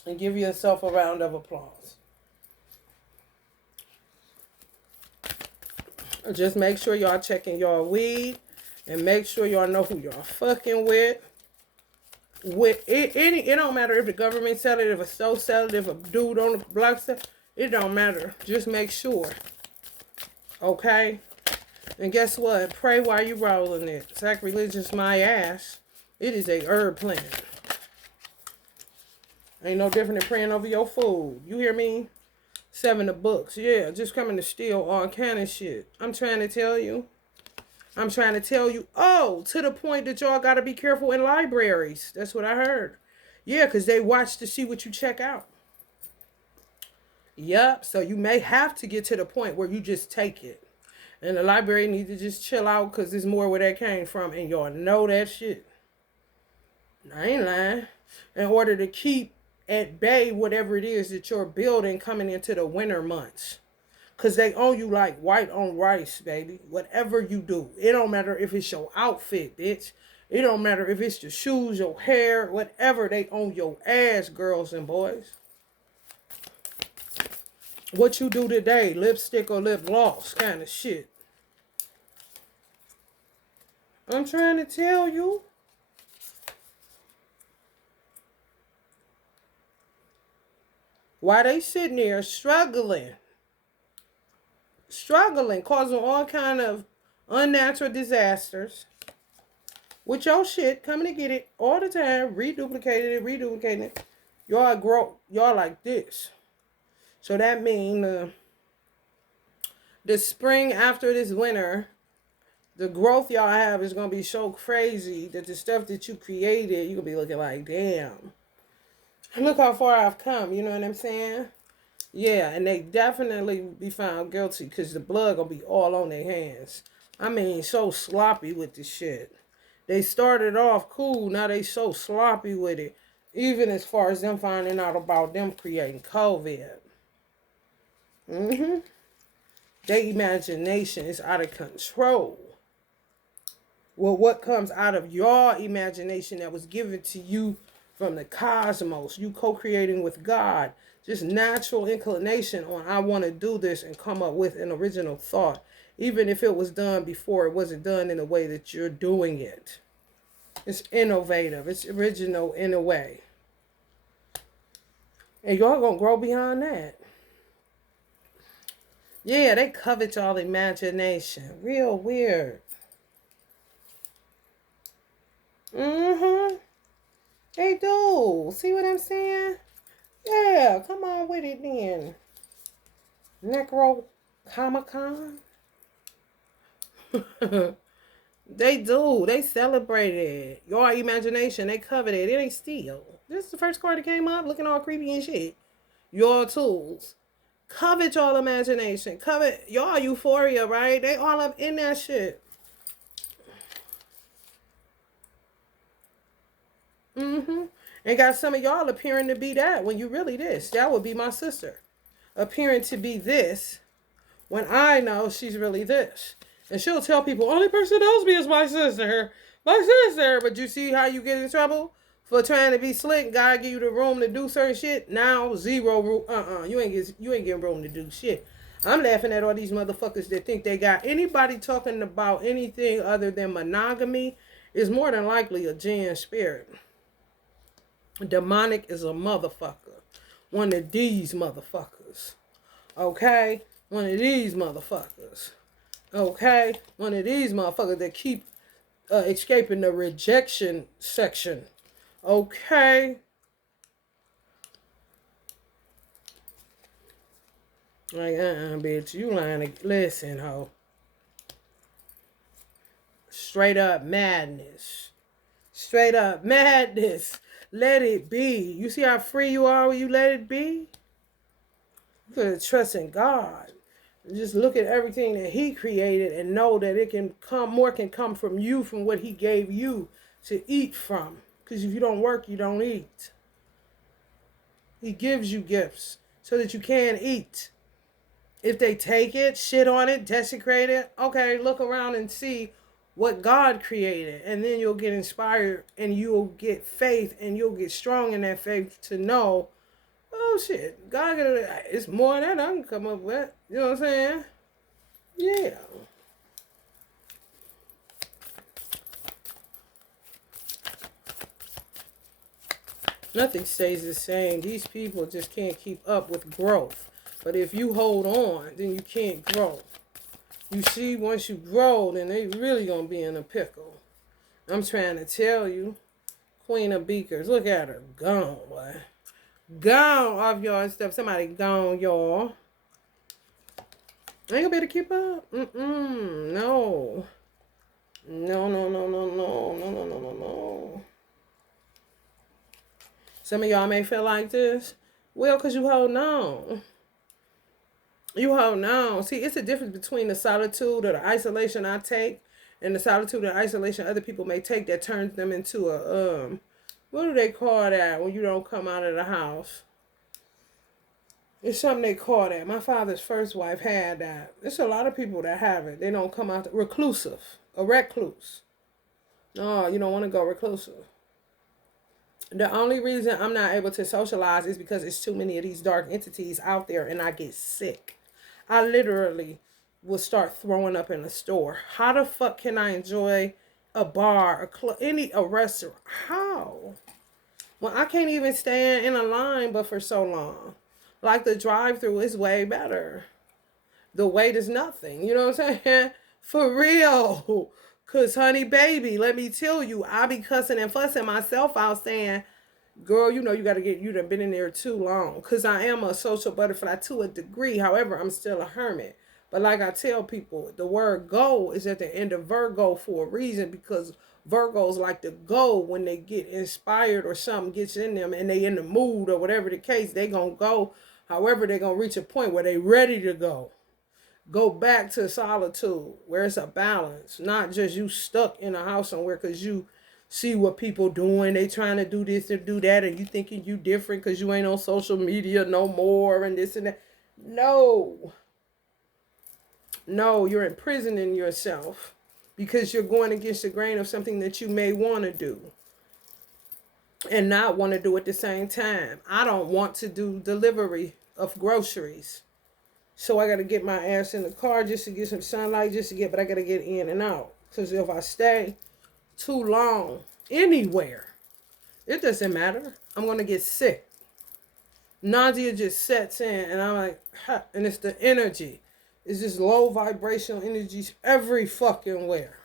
And give yourself a round of applause. Just make sure y'all checking your weed. And make sure y'all know who y'all fucking with. It don't matter if the government sell it, if a soul sell it, if a dude on the block sell it. It don't matter. Just make sure. Okay? And guess what? Pray while you rolling it. Sacrilegious my ass. It is a herb plant. Ain't no different than praying over your food. You hear me? 7 of books. Yeah, just coming to steal all kind of shit. I'm trying to tell you. Oh, to the point that y'all got to be careful in libraries. That's what I heard. Yeah, because they watch to see what you check out. Yep, so you may have to get to the point where you just take it. And the library needs to just chill out because there's more where that came from. And y'all know that shit. I ain't lying. In order to keep at bay whatever it is that you're building coming into the winter months. Because they own you like white on rice, baby. Whatever you do. It don't matter if it's your outfit, bitch. It don't matter if it's your shoes, your hair, whatever. They own your ass, girls and boys. What you do today, lipstick or lip gloss kind of shit. I'm trying to tell you. Why they sitting there struggling, causing all kind of unnatural disasters. With your shit, coming to get it all the time, reduplicating it. Y'all like this. So that means the spring after this winter, the growth y'all have is going to be so crazy that the stuff that you created, you're going to be looking like, damn. Look how far I've come, you know what I'm saying? Yeah, and they definitely be found guilty because the blood going to be all on their hands. I mean, so sloppy with this shit. They started off cool, now they so sloppy with it. Even as far as them finding out about them creating COVID. Their imagination is out of control. Well, what comes out of your imagination that was given to you from the cosmos, you co-creating with God, just natural inclination on I want to do this and come up with an original thought, even if it was done before, it wasn't done in the way that you're doing it. It's innovative, it's original in a way. And y'all gonna grow beyond that. Yeah, they covet y'all imagination. Real weird. They do. See what I'm saying? Yeah, come on with it then. Necro Comic-Con. They do. They celebrate it. Your imagination, they covet it. It ain't steal. This is the first card that came up looking all creepy and shit. Your tools. Covet y'all imagination. Covet y'all euphoria, right? They all up in that shit. And got some of y'all appearing to be that when you really this. That would be my sister. Appearing to be this when I know she's really this. And she'll tell people, only person that knows me is my sister. My sister. But you see how you get in trouble? For trying to be slick, God give you the room to do certain shit. Now, zero room. You ain't getting room to do shit. I'm laughing at all these motherfuckers that think they got anybody talking about anything other than monogamy is more than likely a jinn spirit. Demonic is a motherfucker. One of these motherfuckers. Okay? One of these motherfuckers. Okay? One of these motherfuckers that keep escaping the rejection section Okay? Like, bitch, you lying. Listen, ho. Straight up madness. Straight up madness. Let it be. You see how free you are when you let it be? You could trust in God. Just look at everything that He created and know that it can come, more can come from you, from what He gave you to eat from. Because if you don't work, you don't eat. He gives you gifts so that you can eat. If they take it, shit on it, desecrate it, okay, look around and see what God created. And then you'll get inspired and you'll get faith and you'll get strong in that faith to know, oh shit, God, it's more than that I can come up with. You know what I'm saying? Yeah. Nothing stays the same. These people just can't keep up with growth. But if you hold on, then you can't grow. You see, once you grow, then they really gonna be in a pickle. I'm trying to tell you, Queen of Beakers, look at her, gone, boy. Gone off your stuff. Somebody gone, y'all. Ain't gonna be able to keep up. No. No, no, no, no, no, no, no, no, no, no. Some of y'all may feel like this. Well, because you hold on. You hold on. See, it's a difference between the solitude or the isolation I take and the solitude and isolation other people may take that turns them into a, what do they call that when you don't come out of the house? It's something they call that. My father's first wife had that. There's a lot of people that have it. They don't come out. Reclusive. A recluse. No, you don't want to go reclusive. The only reason I'm not able to socialize is because it's too many of these dark entities out there and I get sick. I literally will start throwing up in the store. How the fuck can I enjoy a bar, a club, a restaurant? How? Well, I can't even stand in a line but for so long. Like the drive-through is way better. The wait is nothing. You know what I'm saying? For real. Cause honey baby, let me tell you, I be cussing and fussing myself out saying, girl, you know you gotta get, you done been in there too long. Cause I am a social butterfly to a degree. However, I'm still a hermit. But like I tell people, the word go is at the end of Virgo for a reason, because Virgos like to go when they get inspired or something gets in them and they in the mood or whatever the case, they gonna go. However, they gonna reach a point where they ready to go. Go back to solitude where it's a balance, not just you stuck in a house somewhere because you see what people doing. They trying to do this and do that, and you thinking you different because you ain't on social media no more and this and that. No. No, you're imprisoning yourself because you're going against the grain of something that you may want to do and not want to do at the same time. I don't want to do delivery of groceries. So I got to get my ass in the car just to get some sunlight, but I got to get in and out. Because if I stay too long anywhere, it doesn't matter. I'm going to get sick. Nausea just sets in and I'm like, ha, and it's the energy. It's just low vibrational energies every fucking where.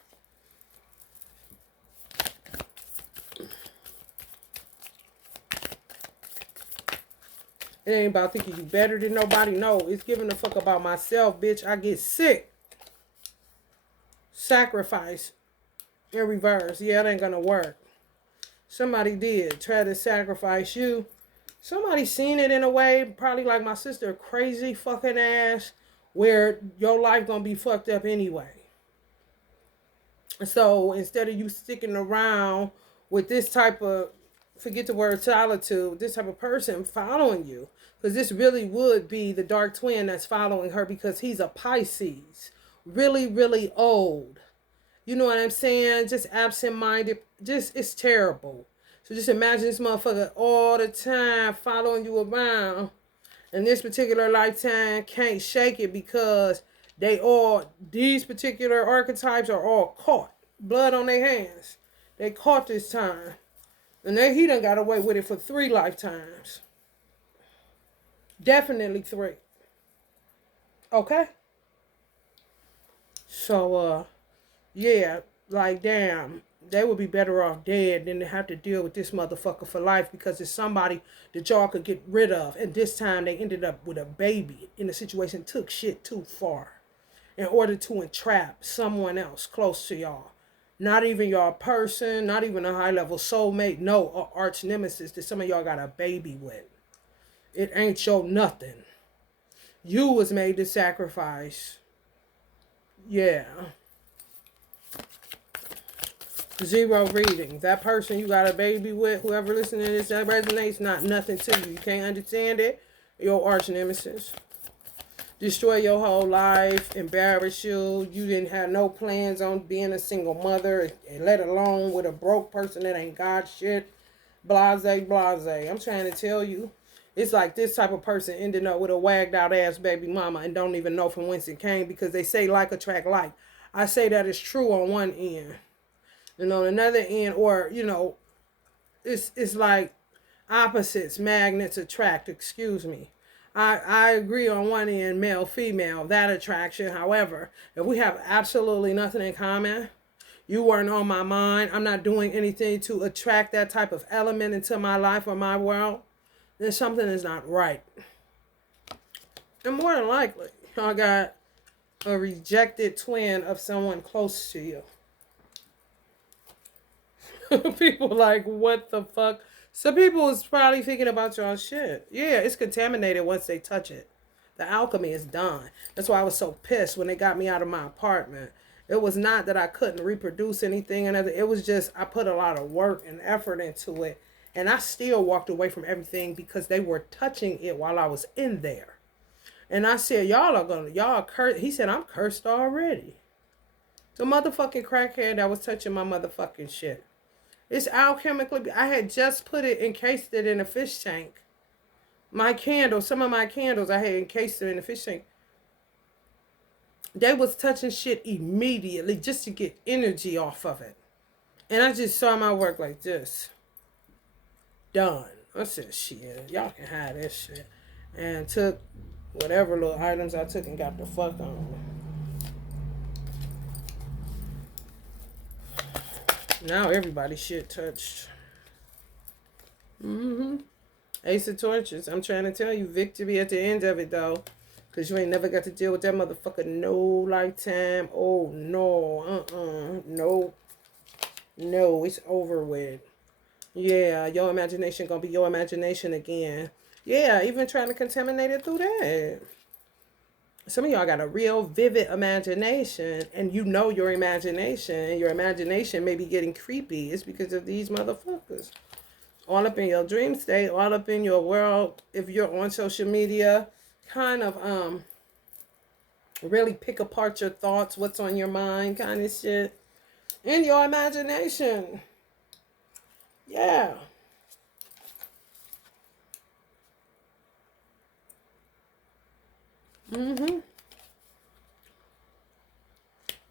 It ain't about thinking you better than nobody. No, it's giving a fuck about myself, bitch. I get sick. Sacrifice in reverse. Yeah, it ain't gonna work. Somebody did try to sacrifice you. Somebody seen it in a way, probably like my sister, crazy fucking ass, where your life gonna be fucked up anyway. So instead of you sticking around with this type of, forget the word solitude, this type of person following you, because this really would be the dark twin that's following her because he's a Pisces, really, really old. You know what I'm saying? Just absent-minded. Just, it's terrible. So just imagine this motherfucker all the time following you around. And this particular lifetime can't shake it because these particular archetypes are all caught. Blood on their hands. They caught this time. And he done got away with it for 3 lifetimes. Definitely 3. Okay? So, yeah, like damn. they would be better off dead than to have to deal with this motherfucker for life, because it's somebody that y'all could get rid of. And this time they ended up with a baby in the situation, took shit too far in order to entrap someone else close to y'all. Not even your person, not even a high level soulmate, no, a arch nemesis that some of y'all got a baby with. It ain't your nothing. You was made to sacrifice. Yeah. Zero reading. That person you got a baby with, whoever listening to this, that resonates, not nothing to you. You can't understand it. Your arch nemesis. Destroy your whole life, embarrass you. You didn't have no plans on being a single mother, and let alone with a broke person that ain't got shit. Blase, blase. I'm trying to tell you. It's like this type of person ending up with a wagged out ass baby mama and don't even know from whence it came, because they say like attract like. I say that is true on one end. And on another end, or, it's like opposites, magnets attract, excuse me. I agree on one end, male, female, that attraction. However, if we have absolutely nothing in common, you weren't on my mind, I'm not doing anything to attract that type of element into my life or my world, then something is not right. And more than likely, y'all got a rejected twin of someone close to you. People like, what the fuck? Some people is probably thinking about y'all shit. Yeah, it's contaminated once they touch it. The alchemy is done. That's why I was so pissed when they got me out of my apartment. It was not that I couldn't reproduce anything, and it was just I put a lot of work and effort into it, and I still walked away from everything because they were touching it while I was in there. And I said, y'all cursed. He said, I'm cursed already. The motherfucking crackhead that was touching my motherfucking shit. It's alchemically. I had just put it, encased it in a fish tank. My candles, some of my candles, I had encased them in a fish tank. They was touching shit immediately just to get energy off of it. And I just saw my work like this. Done. I said, shit, y'all can have this shit. And took whatever little items I took and got the fuck on. Now everybody's shit touched. Ace of Torches. I'm trying to tell you, victory at the end of it, though. Because you ain't never got to deal with that motherfucker no lifetime. Oh, no. No, it's over with. Yeah, your imagination gonna be your imagination again. Yeah, even trying to contaminate it through that. Some of y'all got a real vivid imagination, and you know your imagination, and your imagination may be getting creepy. It's because of these motherfuckers. All up in your dream state, all up in your world. If you're on social media, kind of really pick apart your thoughts, what's on your mind, kind of shit. In your imagination. Yeah.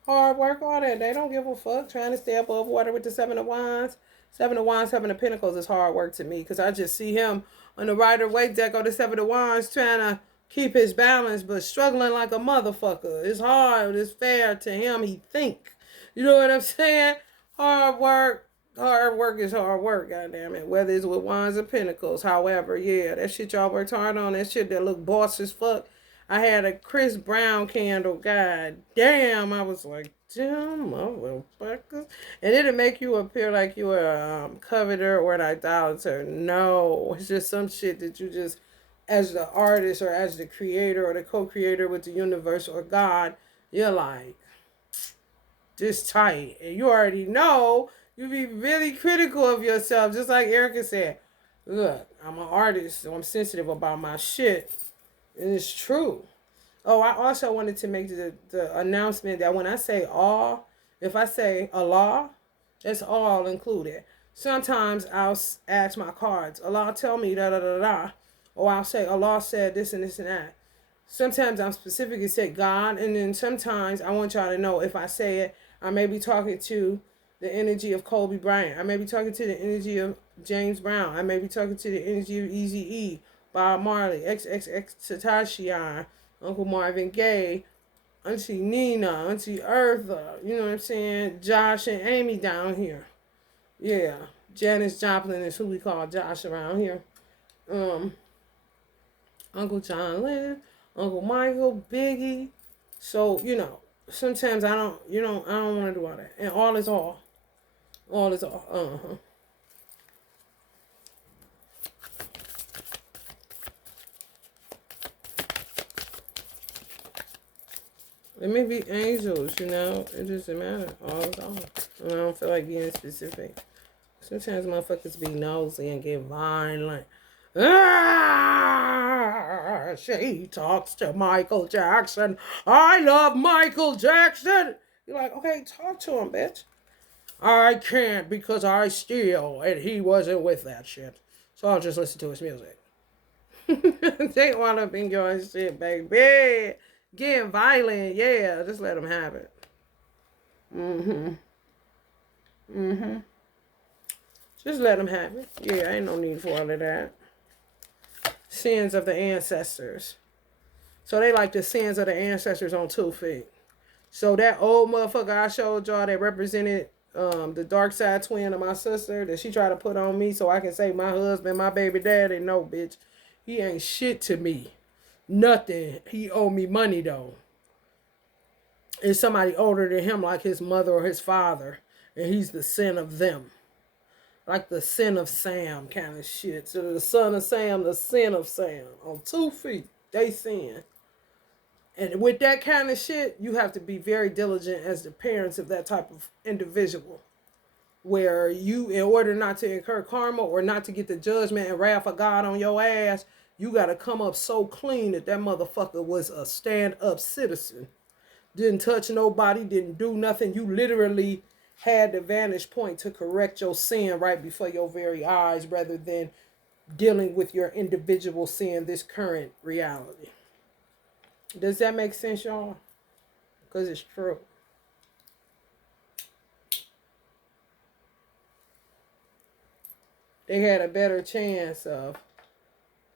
Hard work, all that. They don't give a fuck. Trying to stay above water with the Seven of Wands. Seven of Wands, Seven of Pentacles is hard work to me, because I just see him on the Rider-Waite deck of the Seven of Wands trying to keep his balance, but struggling like a motherfucker. It's hard. It's fair to him. He think. You know what I'm saying? Hard work. Hard work is hard work, goddammit. Whether it's with Wands or Pentacles. However, yeah, that shit y'all worked hard on. That shit that look boss as fuck. I had a Chris Brown candle. God damn. I was like, damn, motherfuckers. And it'll make you appear like you were a coveter or an idolater. No. It's just some shit that you just, as the artist or as the creator or the co-creator with the universe or God, you're like, just tight. And you already know, you be really critical of yourself. Just like Erica said, look, I'm an artist, so I'm sensitive about my shit. And it's true. Oh, I also wanted to make the announcement that when I say all, if I say Allah, that's all included. Sometimes I'll ask my cards, Allah tell me da da da da. Or I'll say Allah said this and this and that. Sometimes I'm specifically say God, and then sometimes I want y'all to know if I say it, I may be talking to the energy of Kobe Bryant. I may be talking to the energy of James Brown. I may be talking to the energy of Eazy-E, Bob Marley, XXX Tentacion, Uncle Marvin Gaye, Auntie Nina, Auntie Eartha, you know what I'm saying? Josh and Amy down here. Yeah. Janice Joplin is who we call Josh around here. Um, Uncle John Lennon, Uncle Michael, Biggie. So, sometimes I don't want to do all that. And all is all. All is all. Uh-huh. It may be angels, It doesn't matter. All is all. And I don't feel like being specific. Sometimes motherfuckers be nosy and get violent. She talks to Michael Jackson. I love Michael Jackson. You're like, okay, talk to him, bitch. I can't because I steal, and he wasn't with that shit. So I'll just listen to his music. They want up in your shit, baby. Getting violent, yeah. Just let them have it. Just let them have it. Yeah, ain't no need for all of that. Sins of the ancestors. So they like the sins of the ancestors on 2 feet. So that old motherfucker I showed y'all that represented the dark side twin of my sister that she tried to put on me so I can say my husband, my baby daddy. No, bitch. He ain't shit to me. Nothing. He owe me money, though. It's somebody older than him, like his mother or his father. And he's the sin of them. Like the sin of Sam kind of shit. So the son of Sam, the sin of Sam. On 2 feet, they sin. And with that kind of shit, you have to be very diligent as the parents of that type of individual. Where you, in order not to incur karma or not to get the judgment and wrath of God on your ass, you got to come up so clean that motherfucker was a stand-up citizen. Didn't touch nobody, didn't do nothing. You literally had the vantage point to correct your sin right before your very eyes rather than dealing with your individual sin, this current reality. Does that make sense, y'all? Because it's true. They had a better chance of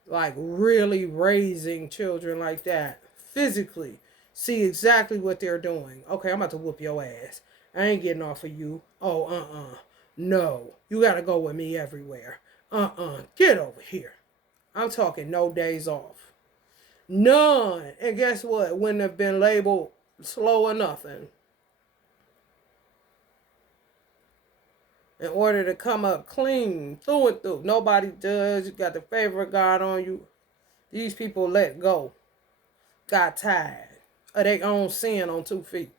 like really raising children like that physically. See exactly what they're doing. Okay, I'm about to whoop your ass. I ain't getting off of you. Oh, no. You gotta go with me everywhere. Get over here. I'm talking no days off. None. And guess what? Wouldn't have been labeled slow or nothing. In order to come up clean, through and through. Nobody does. You got the favor of God on you. These people let go. Got tired of their own sin on 2 feet.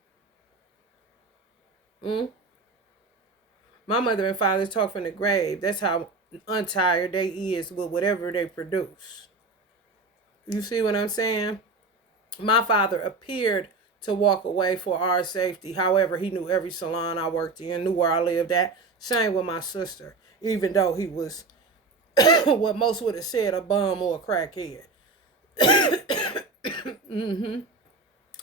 My mother and father talk from the grave. That's how untired they is with whatever they produce. You see what I'm saying? My father appeared to walk away for our safety. However, he knew every salon I worked in, knew where I lived at. Same with my sister. Even though he was what most would have said a bum or a crackhead.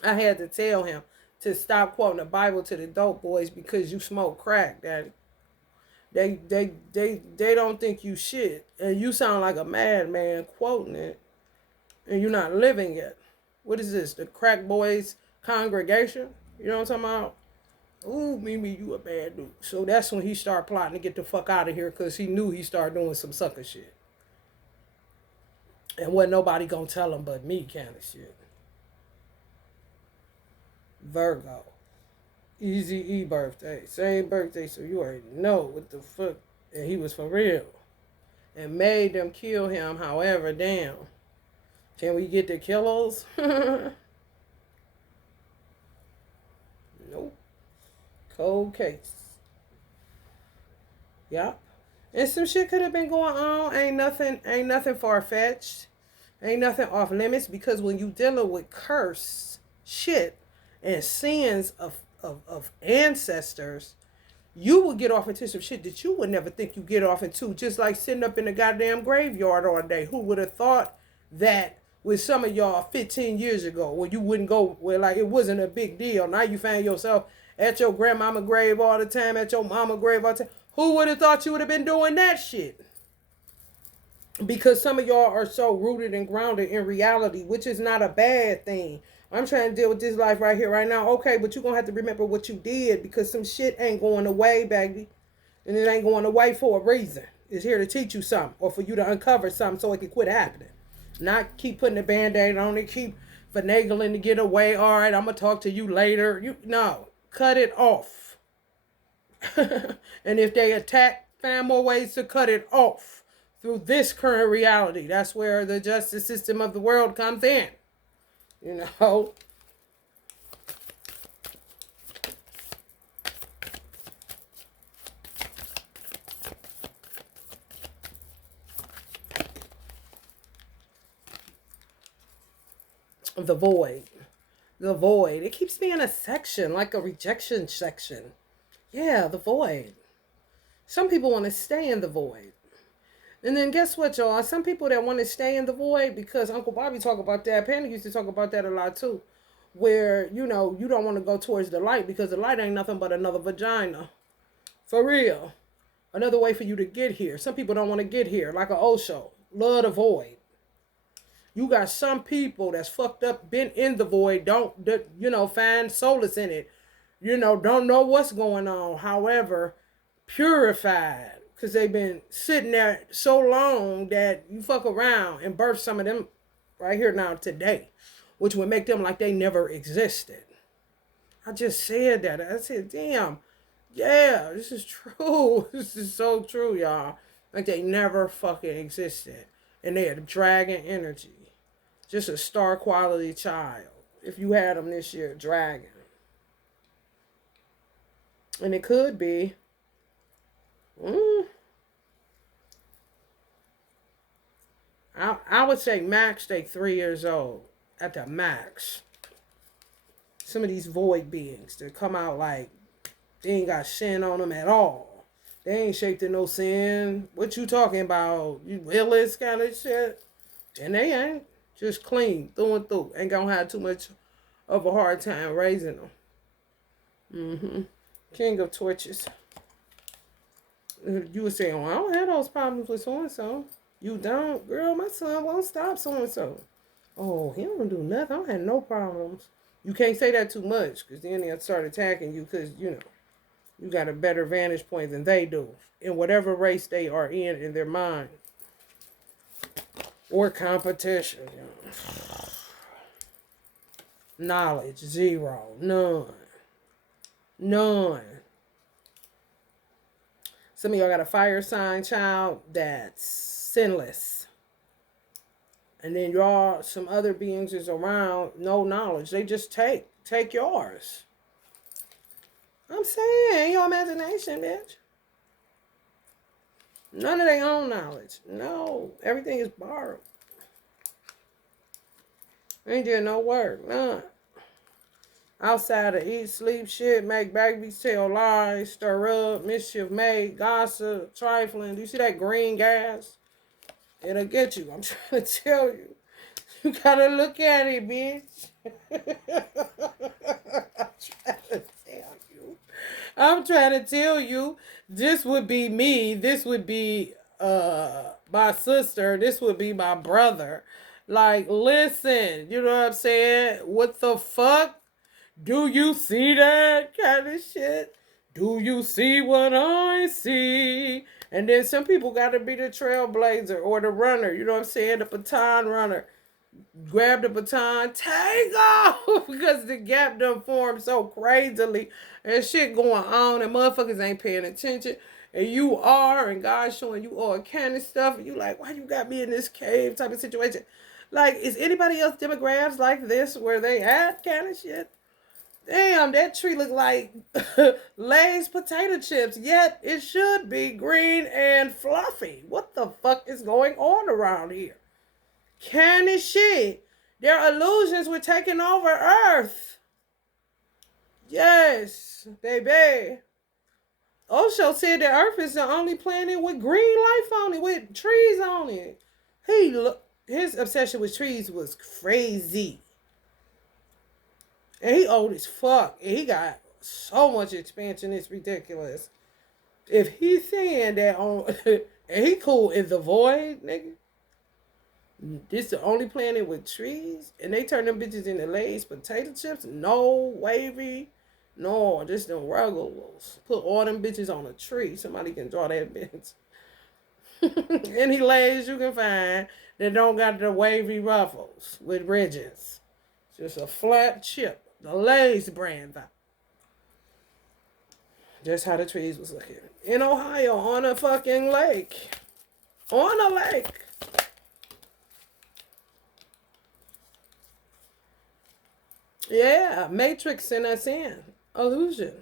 I had to tell him to stop quoting the Bible to the dope boys because you smoke crack, daddy. They don't think you shit. And you sound like a madman quoting it. And you're not living it. What is this? The crack boys congregation? You know what I'm talking about? Ooh, Mimi, you a bad dude. So that's when he started plotting to get the fuck out of here because he knew he started doing some sucker shit. And wasn't nobody gonna tell him but me kind of shit. Virgo. Easy E birthday. Same birthday, so you already know what the fuck. And he was for real. And made them kill him, however, damn. Can we get the killers? Nope. Cold case. Yep. And some shit could have been going on. Ain't nothing far-fetched. Ain't nothing off limits because when you dealing with curse shit and sins of ancestors, you will get off into some shit that you would never think you get off into. Just like sitting up in the goddamn graveyard all day. Who would have thought that with some of y'all 15 years ago when you wouldn't go, where like it wasn't a big deal. Now you find yourself at your grandmama grave all the time, at your mama grave all the time. Who would have thought you would have been doing that shit? Because some of y'all are so rooted and grounded in reality, which is not a bad thing. I'm trying to deal with this life right here, right now. Okay, but you're going to have to remember what you did, because some shit ain't going away, baby. And it ain't going away for a reason. It's here to teach you something, or for you to uncover something so it can quit happening. Not keep putting a band-aid on it, keep finagling to get away. All right, I'm going to talk to you later. No, cut it off. And if they attack, find more ways to cut it off through this current reality. That's where the justice system of the world comes in. You know? The void. The void. It keeps me in a section, like a rejection section. Yeah, the void. Some people want to stay in the void. And then guess what, y'all? Some people that want to stay in the void, because Uncle Bobby talk about that. Panic used to talk about that a lot too. Where, you know, you don't want to go towards the light, because the light ain't nothing but another vagina. For real. Another way for you to get here. Some people don't want to get here. Like an Osho. Love the void. You got some people that's fucked up, been in the void, don't, you know, find solace in it. You know, don't know what's going on. However, purified. Because they've been sitting there so long that you fuck around and birth some of them right here now today. Which would make them like they never existed. I just said that. I said, damn. Yeah, this is true. This is so true, y'all. Like they never fucking existed. And they had a dragon energy. Just a star quality child. If you had them this year, dragon. And it could be. I would say max they 3 years old. At the max. Some of these void beings that come out like they ain't got sin on them at all. They ain't shaped in no sin. What you talking about? You willis kind of shit? And they ain't. Just clean, through and through. Ain't gonna have too much of a hard time raising them. King of Torches. You were saying, well, I don't have those problems with so-and-so. You don't? Girl, my son won't stop so-and-so. Oh, he don't do nothing. I don't have no problems. You can't say that too much, because then they'll start attacking you, because, you know, you got a better vantage point than they do. In whatever race they are in their mind. Or competition. You know. Knowledge, 0. None. None. Some of y'all got a fire sign child that's sinless. And then y'all, some other beings is around, no knowledge. They just take yours. I'm saying, your imagination, bitch. None of their own knowledge. No, everything is borrowed. Ain't did no work, none. Outside of eat, sleep, shit, make babies, tell lies, stir up, mischief made, gossip, trifling. Do you see that green gas? It'll get you. I'm trying to tell you. You gotta look at it, bitch. I'm trying to tell you. This would be me. This would be my sister. This would be my brother. Like, listen, you know what I'm saying? What the fuck? Do you see that kind of shit? Do you see what I see? And then some people got to be the trailblazer or the runner. You know what I'm saying? The baton runner. Grab the baton, take off, because the gap done formed so crazily. And shit going on, and motherfuckers ain't paying attention. And you are, and God's showing you all kind of stuff. And you like, why you got me in this cave type of situation? Like, is anybody else demographics like this where they at kind of shit? Damn, that tree look like Lay's potato chips, yet it should be green and fluffy. What the fuck is going on around here? Kind of shit. Their illusions were taking over Earth. Yes, baby. Osho said that Earth is the only planet with green life on it, with trees on it. His obsession with trees was crazy. And he old as fuck. And he got so much expansion, it's ridiculous. If he's saying that on and he cool in the void, nigga. This the only planet with trees, and they turn them bitches into Lay's potato chips. No wavy, no, just them ruggles. Put all them bitches on a tree. Somebody can draw that bitch. Any Lay's you can find that don't got the wavy ruffles with ridges. Just a flat chip. The Lay's brand. Just how the trees was looking in Ohio on a fucking lake. On a lake. Yeah, Matrix sent us in. Illusion.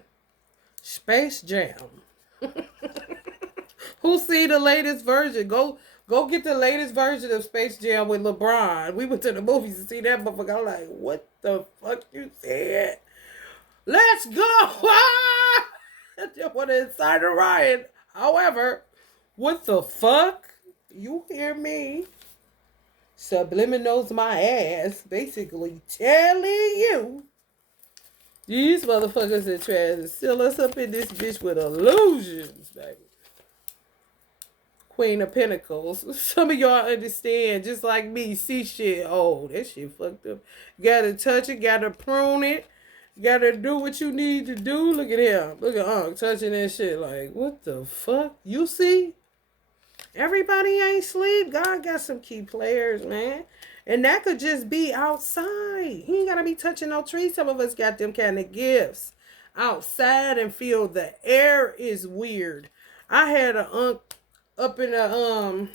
Space Jam. Who see the latest version? Go get the latest version of Space Jam with LeBron. We went to the movies to see that motherfucker. I'm like, what the fuck you said? Let's go! I just want to incite a riot. However, what the fuck? You hear me? Subliminals my ass, basically telling you these motherfuckers are trying to seal us up in this bitch with illusions, baby. Queen of Pentacles. Some of y'all understand, just like me, see shit. Oh, that shit fucked up. Gotta touch it, gotta prune it, gotta do what you need to do. Look at him. Look at Unc touching that shit like, what the fuck? You see? Everybody ain't sleep. God got some key players, man. And that could just be outside. He ain't got to be touching no trees. Some of us got them kind of gifts. Outside and feel the air is weird. I had a up in the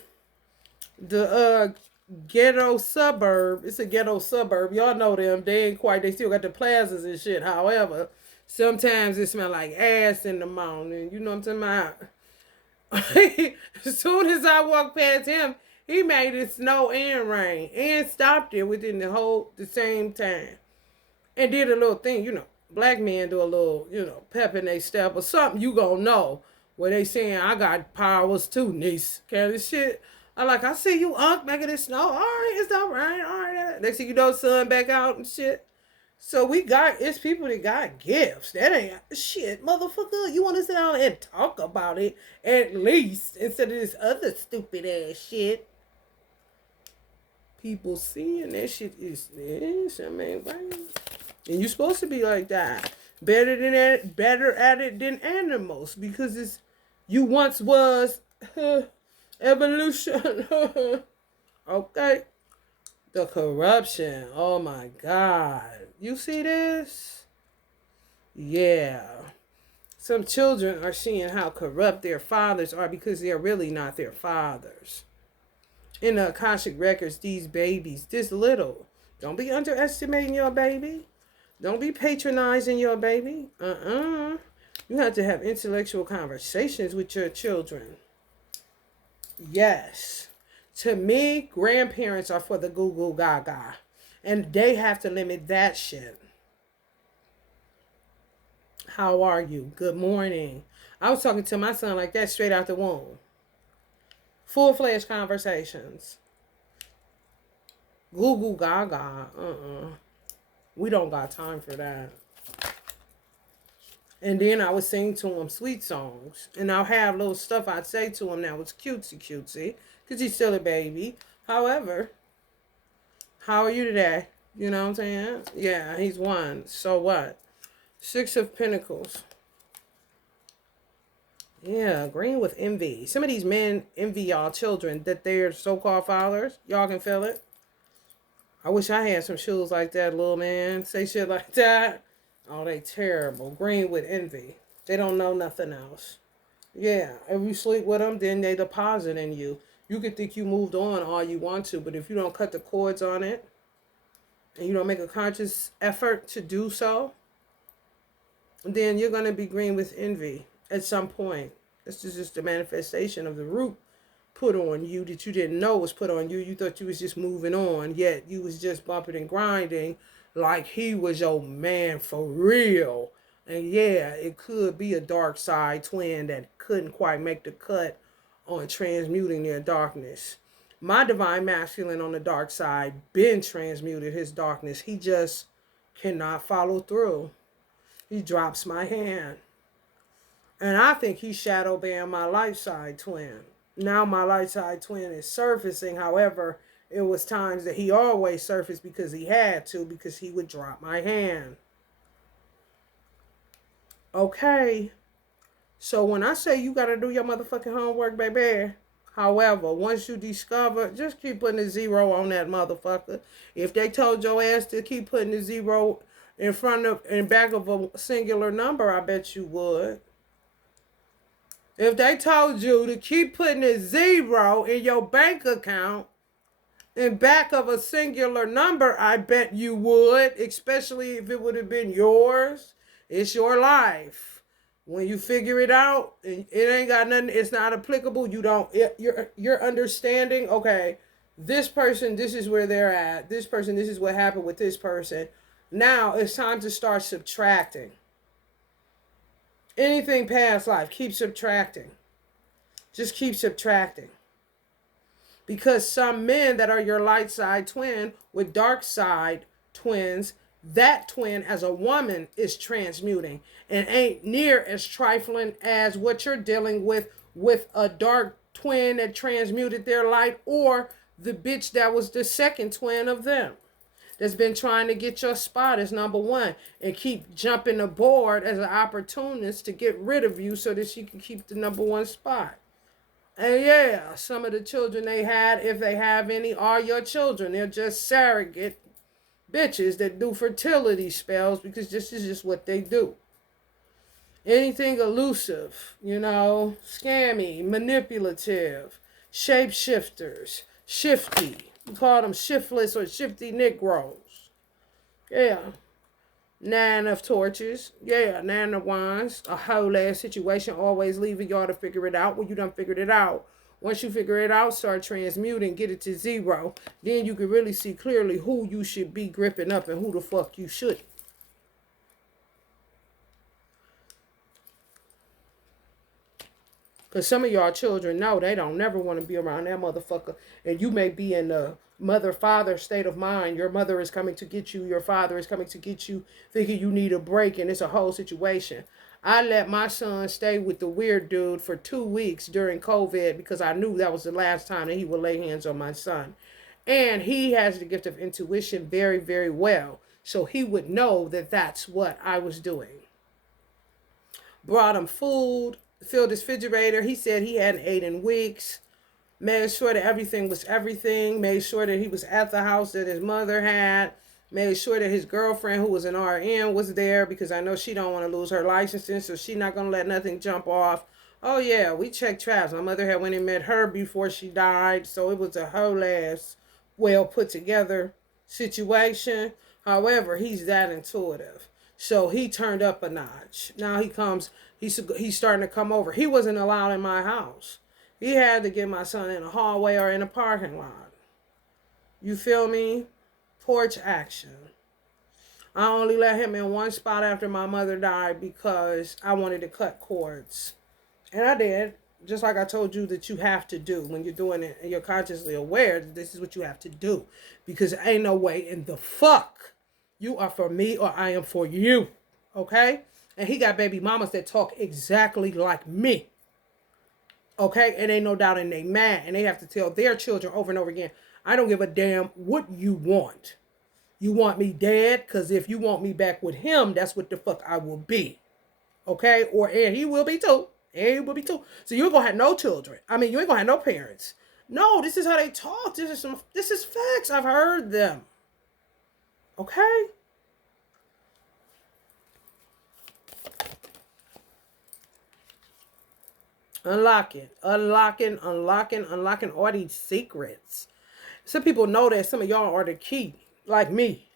ghetto suburb. It's a ghetto suburb. Y'all know them. They ain't quite. They still got the plazas and shit. However, sometimes it smell like ass in the morning. You know what I'm talking about? As soon as I walked past him, he made it snow and rain and stopped it within the same time and did a little thing. You know, black men do a little, pep in their step or something. You gonna know where they saying I got powers too, niece. Kind of shit. I see you, Unc, making it snow. All right, it's all right. All right. Next thing you know, sun back out and shit. So it's people that got gifts. That ain't shit, motherfucker. You want to sit down and talk about it at least instead of this other stupid ass shit. People seeing that shit is this. I mean, right? And you're supposed to be like that. Better at it than animals because you once was evolution. Okay. The corruption. Oh my God. You see this? Yeah. Some children are seeing how corrupt their fathers are because they're really not their fathers. In the Akashic records, these babies, this little, don't be underestimating your baby. Don't be patronizing your baby. You have to have intellectual conversations with your children. Yes. To me, grandparents are for the goo goo gaga. And they have to limit that shit. How are you? Good morning. I was talking to my son like that straight out the womb. Full-fledged conversations. Goo goo gaga. We don't got time for that. And then I would sing to him sweet songs. And I'll have little stuff I'd say to him that was cutesy. Because he's still a baby. However, how are you today? You know what I'm saying? Yeah, he's one. So what? 6 of Pentacles. Yeah, green with envy. Some of these men envy y'all children that they're so-called fathers. Y'all can feel it. I wish I had some shoes like that, little man. Say shit like that. Oh, they terrible. Green with envy. They don't know nothing else. Yeah, if you sleep with them, then they deposit in you. You can think you moved on all you want to, but if you don't cut the cords on it, and you don't make a conscious effort to do so, then you're going to be green with envy at some point. This is just the manifestation of the root put on you that you didn't know was put on you. You thought you was just moving on, yet you was just bumping and grinding like he was your man for real. And yeah, it could be a dark side twin that couldn't quite make the cut on transmuting their darkness. My divine masculine on the dark side been transmuted his darkness. He just cannot follow through. He drops my hand. And I think he's shadow banned my light side twin. Now my light side twin is surfacing. However, It was times that he always surfaced because he had to, because he would drop my hand. Okay. So when I say you gotta do your motherfucking homework, baby. However, once you discover, just keep putting a zero on that motherfucker. If they told your ass to keep putting a zero in back of a singular number, I bet you would. If they told you to keep putting a zero in your bank account in back of a singular number, I bet you would, especially if it would have been yours. It's your life. When you figure it out, it ain't got nothing, it's not applicable. You don't, you're understanding, okay, this person, this is where they're at. This person, this is what happened with this person. Now it's time to start subtracting. Anything past life, keep subtracting. Just keep subtracting. Because some men that are your light side twin with dark side twins, that twin as a woman is transmuting and ain't near as trifling as what you're dealing with a dark twin that transmuted their light, or the bitch that was the second twin of them that's been trying to get your spot as number one and keep jumping aboard as an opportunist to get rid of you so that she can keep the number one spot. And yeah, some of the children they had, if they have any, are your children. They're just surrogate bitches that do fertility spells because this is just what they do. Anything elusive, scammy, manipulative, shapeshifters, shifty. We call them shiftless or shifty Negroes. Yeah. Nine of torches. Yeah, nine of wands. A whole ass situation. Always leaving y'all to figure it out when you done figured it out. Once you figure it out, start transmuting, get it to zero. Then you can really see clearly who you should be gripping up and who the fuck you shouldn't. Because some of y'all children know they don't never want to be around that motherfucker. And you may be in the mother-father state of mind. Your mother is coming to get you. Your father is coming to get you, thinking you need a break. And it's a whole situation. I let my son stay with the weird dude for 2 weeks during COVID because I knew that was the last time that he would lay hands on my son. And he has the gift of intuition very, very well. So he would know that that's what I was doing. Brought him food, filled his refrigerator. He said he hadn't ate in weeks. Made sure that everything was everything. Made sure that he was at the house that his mother had. Made sure that his girlfriend, who was an RN, was there because I know she don't want to lose her licensing, so she's not going to let nothing jump off. Oh, yeah, we checked traps. My mother had went and met her before she died, so it was a whole ass, well put together situation. However, he's that intuitive. So he turned up a notch. Now he's starting to come over. He wasn't allowed in my house. He had to get my son in a hallway or in a parking lot. You feel me? Porch action. I only let him in one spot after my mother died because I wanted to cut cords. And I did. Just like I told you that you have to do when you're doing it and you're consciously aware that this is what you have to do. Because ain't no way in the fuck you are for me or I am for you. Okay? And he got baby mamas that talk exactly like me. Okay? And ain't no doubt in they mad. And they have to tell their children over and over again, I don't give a damn what you want. You want me dead? Because if you want me back with him, that's what the fuck I will be. Okay? And he will be too. And he will be too. So you ain't gonna have no children. I mean, you ain't gonna have no parents. No, this is how they talk. This is facts. I've heard them. Okay? Unlocking all these secrets. Some people know that some of y'all are the key, like me.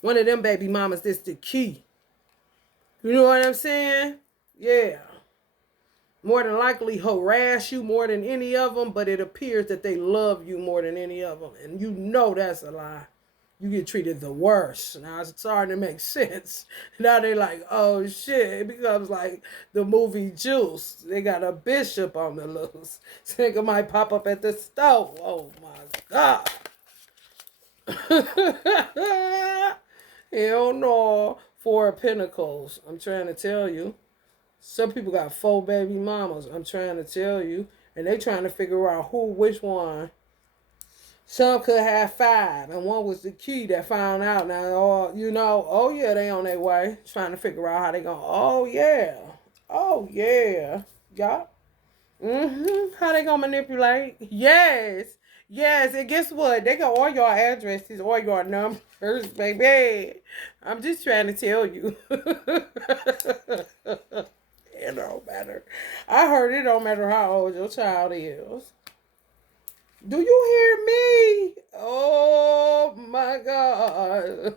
One of them baby mamas that's the key. You know what I'm saying? Yeah. More than likely harass you more than any of them, but it appears that they love you more than any of them. And you know that's a lie. You get treated the worst. Now it's starting to make sense. Now they're like, oh shit. It becomes like the movie Juice. They got a bishop on the loose. So nigga might pop up at the stove. Oh my God. Hell no. Four of Pentacles. I'm trying to tell you. Some people got 4 baby mamas. I'm trying to tell you. And they trying to figure out which one Some could have 5, and one was the key that found out. Now, oh yeah, they on their way, trying to figure out how they going. Oh yeah, yeah. How they gonna manipulate? Yes, yes. And guess what? They got all your addresses, all your numbers, baby. I'm just trying to tell you. It don't matter. I heard it don't matter how old your child is. Do you hear me? Oh my God.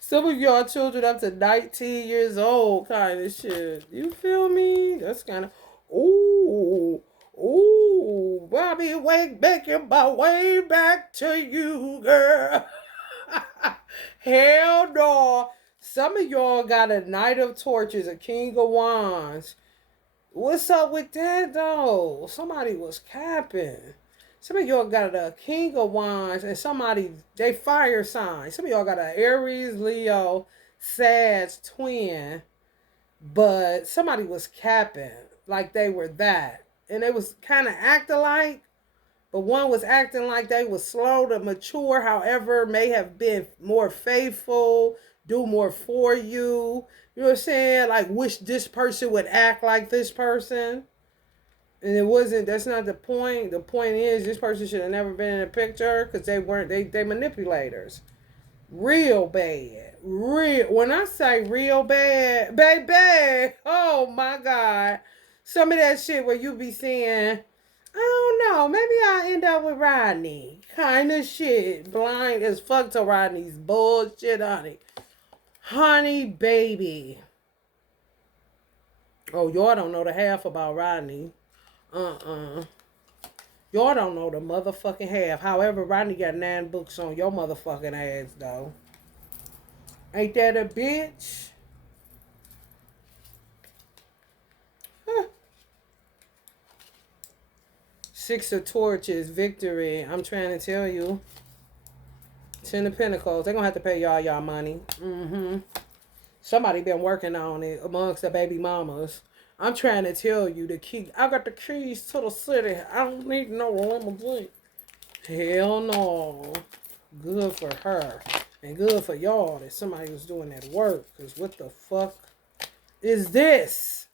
Some of y'all children up to 19 years old kind of shit. You feel me? That's kind of, ooh, ooh, Bobby, wake back my way back to you, girl. Hell no. Some of y'all got a Knight of Torches, a King of Wands. What's up with that though? Somebody was capping. Some of y'all got a King of Wands and somebody, they fire sign. Some of y'all got a Aries, Leo, Sag, twin. But somebody was capping like they were that. And they was kind of acting like, but one was acting like they was slow to mature, however, may have been more faithful, do more for you. You know what I'm saying? Like, wish this person would act like this person. And it wasn't, that's not the point. The point is, this person should have never been in a picture because they weren't, they manipulators. Real bad. Real. When I say real bad, baby, oh my God. Some of that shit where you be saying, I don't know, maybe I'll end up with Rodney. Kind of shit. Blind as fuck to Rodney's bullshit, honey. Honey, baby. Oh, y'all don't know the half about Rodney. Y'all don't know the motherfucking half. However, Rodney got 9 books on your motherfucking ass, though. Ain't that a bitch? Huh. 6 of Torches, victory. I'm trying to tell you. 10 of Pentacles. They're going to have to pay y'all money. Somebody been working on it amongst the baby mamas. I'm trying to tell you the key. I got the keys to the city. I don't need no limousine. Hell no. Good for her. And good for y'all that somebody was doing that work. Because what the fuck is this?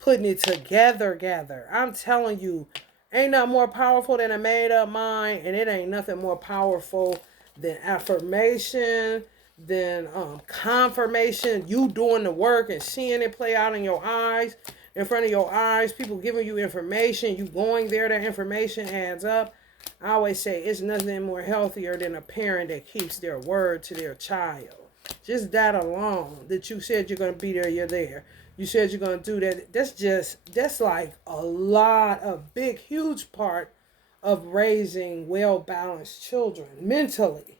Putting it together. I'm telling you, ain't nothing more powerful than a made up mind. And it ain't nothing more powerful than affirmation, than confirmation. You doing the work and seeing it play out in your eyes, in front of your eyes. People giving you information. You going there, that information adds up. I always say it's nothing more healthier than a parent that keeps their word to their child. Just that alone, that you said you're going to be there, you're there. You said you're going to do that. That's like a lot, a big, huge part of raising well-balanced children mentally.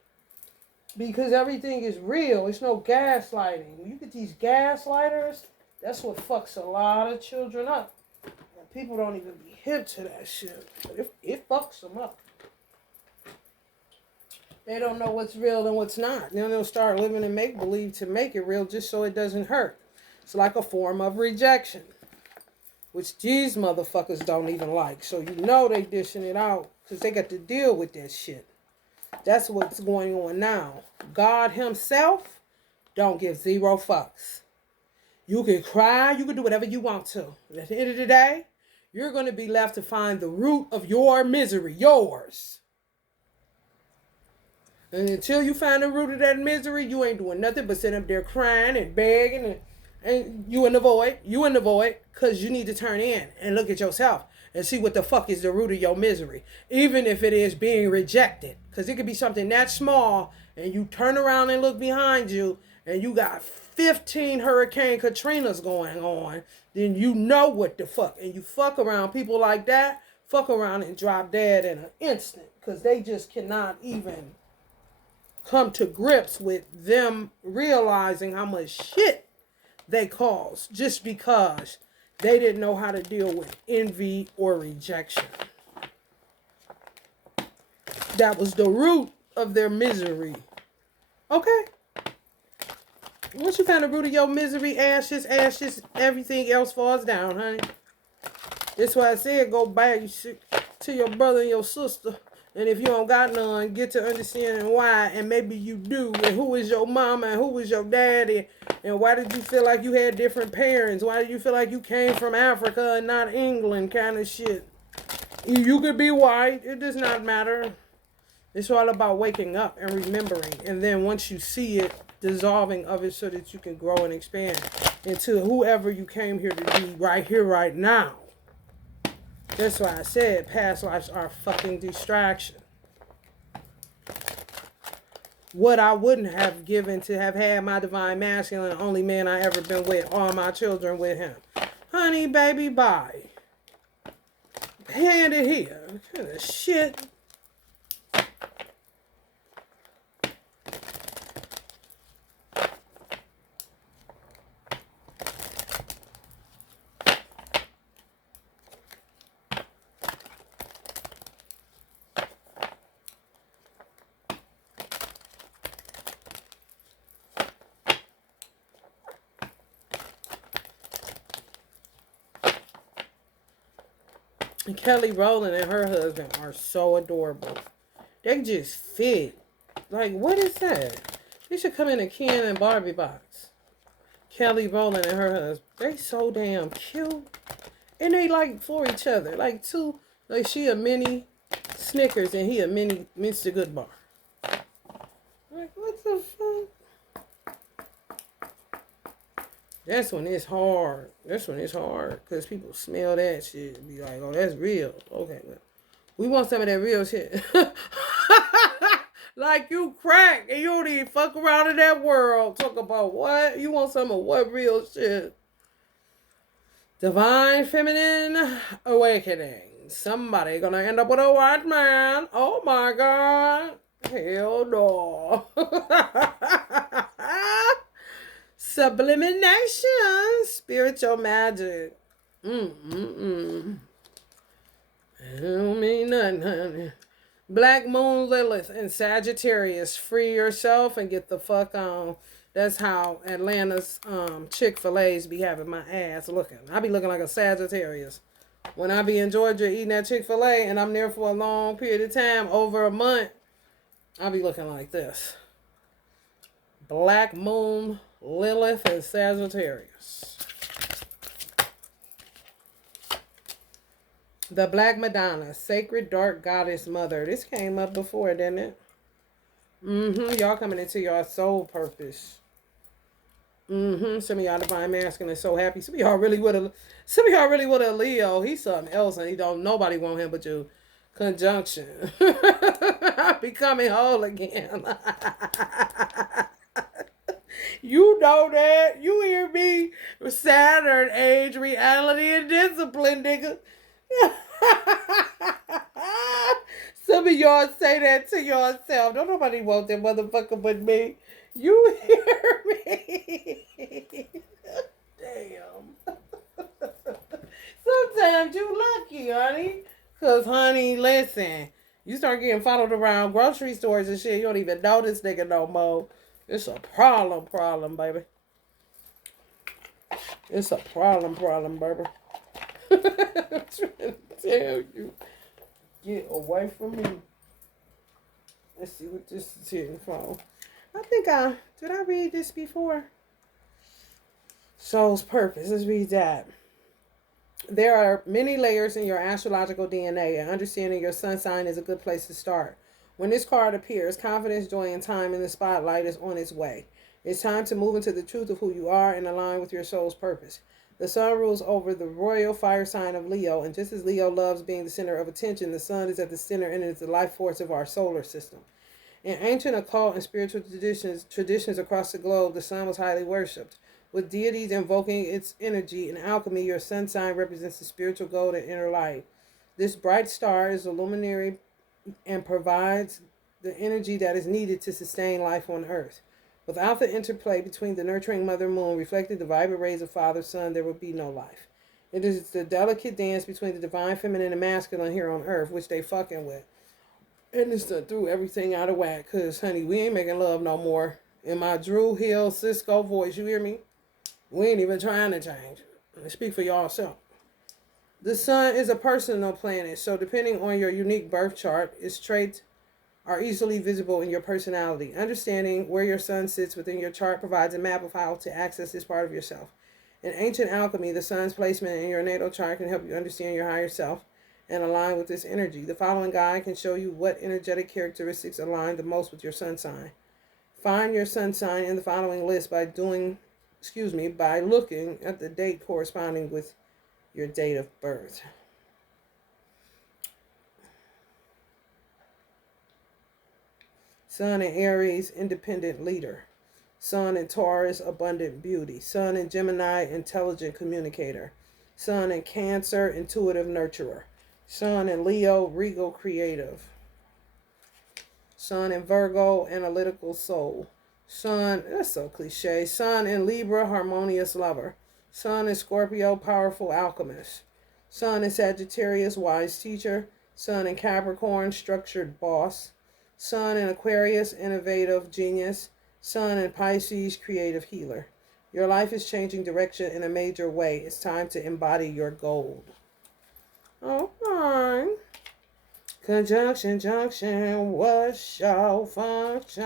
Because everything is real. It's no gaslighting. When you get these gaslighters, that's what fucks a lot of children up. And people don't even be hip to that shit. But it fucks them up. They don't know what's real and what's not. Then they'll start living in make-believe to make it real just so it doesn't hurt. It's like a form of rejection, which these motherfuckers don't even like. So you know they dishing it out because they got to deal with that shit. That's what's going on now. God himself don't give 0 fucks. You can cry. You can do whatever you want to. But at the end of the day, you're going to be left to find the root of your misery. Yours. And until you find the root of that misery, you ain't doing nothing but sitting up there crying and begging and you in the void. You in the void because you need to turn in and look at yourself and see what the fuck is the root of your misery. Even if it is being rejected. Because it could be something that small and you turn around and look behind you and you got 15 Hurricane Katrinas going on. Then you know what the fuck. And you fuck around people like that. Fuck around and drop dead in an instant. Because they just cannot even come to grips with them realizing how much shit they caused just because they didn't know how to deal with envy or rejection. That was the root of their misery. Okay? Once you find the root of your misery, ashes, everything else falls down, honey. That's why I said go buy you shit. to your brother and your sister. And if you don't got none, get to understanding why, and maybe you do. And who is your mama and who is your daddy? And why did you feel like you had different parents? Why did you feel like you came from Africa and not England, kind of shit? You could be white. It does not matter. It's all about waking up and remembering. And then once you see it, dissolving of it so that you can grow and expand into whoever you came here to be right here, right now. That's why I said past lives are fucking distraction. What I wouldn't have given to have had my divine masculine, the only man I ever been with, all my children with him. Honey, baby, bye. Hand it here. What kind of shit? Kelly Rowland and her husband are so adorable. They just fit. Like, what is that? They should come in a Ken and Barbie box. Kelly Rowland and her husband. They so damn cute. And they like for each other. Like two, like she a mini Snickers and he a mini Mr. Goodbar. Like, what the fuck? That's when it's hard. That's when it's hard. Because people smell that shit and be like, oh, that's real. Okay, well, we want some of that real shit. Like you crack and you don't even fuck around in that world. Talk about what? You want some of what real shit? Divine Feminine Awakening. Somebody gonna end up with a white man. Oh my God. Hell no. Sublimination, spiritual magic. I don't mean nothing, honey. Black Moon Lilith and Sagittarius. Free yourself and get the fuck on. That's how Atlanta's Chick-fil-A's be having my ass looking. I be looking like a Sagittarius. When I be in Georgia eating at Chick-fil-A and I'm there for a long period of time, over a month, I be looking like this. Black Moon Lilith and Sagittarius. The Black Madonna, Sacred Dark Goddess Mother. This came up before, didn't it? Y'all coming into your soul purpose. Some of y'all divine masculine is so happy. Some of y'all really would have Leo. He's something else and nobody want him but you. Conjunction. Becoming whole again. You know that. You hear me? Saturn, age, reality, and discipline, nigga. Some of y'all say that to yourself. Don't nobody want that motherfucker but me. You hear me? Damn. Sometimes you lucky, honey. Because, honey, listen. You start getting followed around grocery stores and shit. You don't even know this nigga no more. It's a problem, baby. It's a problem, baby. I'm trying to tell you. Get away from me. Let's see what this is here from. Did I read this before? Soul's Purpose. Let's read that. There are many layers in your astrological DNA, and understanding your sun sign is a good place to start. When this card appears, confidence, joy, and time in the spotlight is on its way. It's time to move into the truth of who you are and align with your soul's purpose. The sun rules over the royal fire sign of Leo, and just as Leo loves being the center of attention, the sun is at the center and is the life force of our solar system. In ancient occult and spiritual traditions across the globe, the sun was highly worshipped. With deities invoking its energy, in alchemy, your sun sign represents the spiritual gold and inner light. This bright star is a luminary and provides the energy that is needed to sustain life on Earth. Without the interplay between the nurturing Mother Moon reflecting the vibrant rays of Father Sun, there would be no life. It is the delicate dance between the divine feminine and masculine here on Earth, which they fucking with. And it's done threw everything out of whack, because, honey, we ain't making love no more. In my Drew Hill Cisco voice, you hear me? We ain't even trying to change. Speak for y'all self. The sun is a personal planet, so depending on your unique birth chart, its traits are easily visible in your personality. Understanding where your sun sits within your chart provides a map of how to access this part of yourself. In ancient alchemy, the sun's placement in your natal chart can help you understand your higher self and align with this energy. The following guide can show you what energetic characteristics align the most with your sun sign. Find your sun sign in the following list by looking at the date corresponding with your date of birth. Sun in Aries, independent leader. Sun in Taurus, abundant beauty. Sun in Gemini, intelligent communicator. Sun in Cancer, intuitive nurturer. Sun in Leo, regal creative. Sun in Virgo, analytical soul. Sun, that's so cliche. Sun in Libra, harmonious lover. Sun in Scorpio, powerful alchemist. Sun in Sagittarius, wise teacher. Sun in Capricorn, structured boss. Sun in Aquarius, innovative genius. Sun in Pisces, creative healer. Your life is changing direction in a major way. It's time to embody your gold. Okay. Conjunction, junction, what's your function?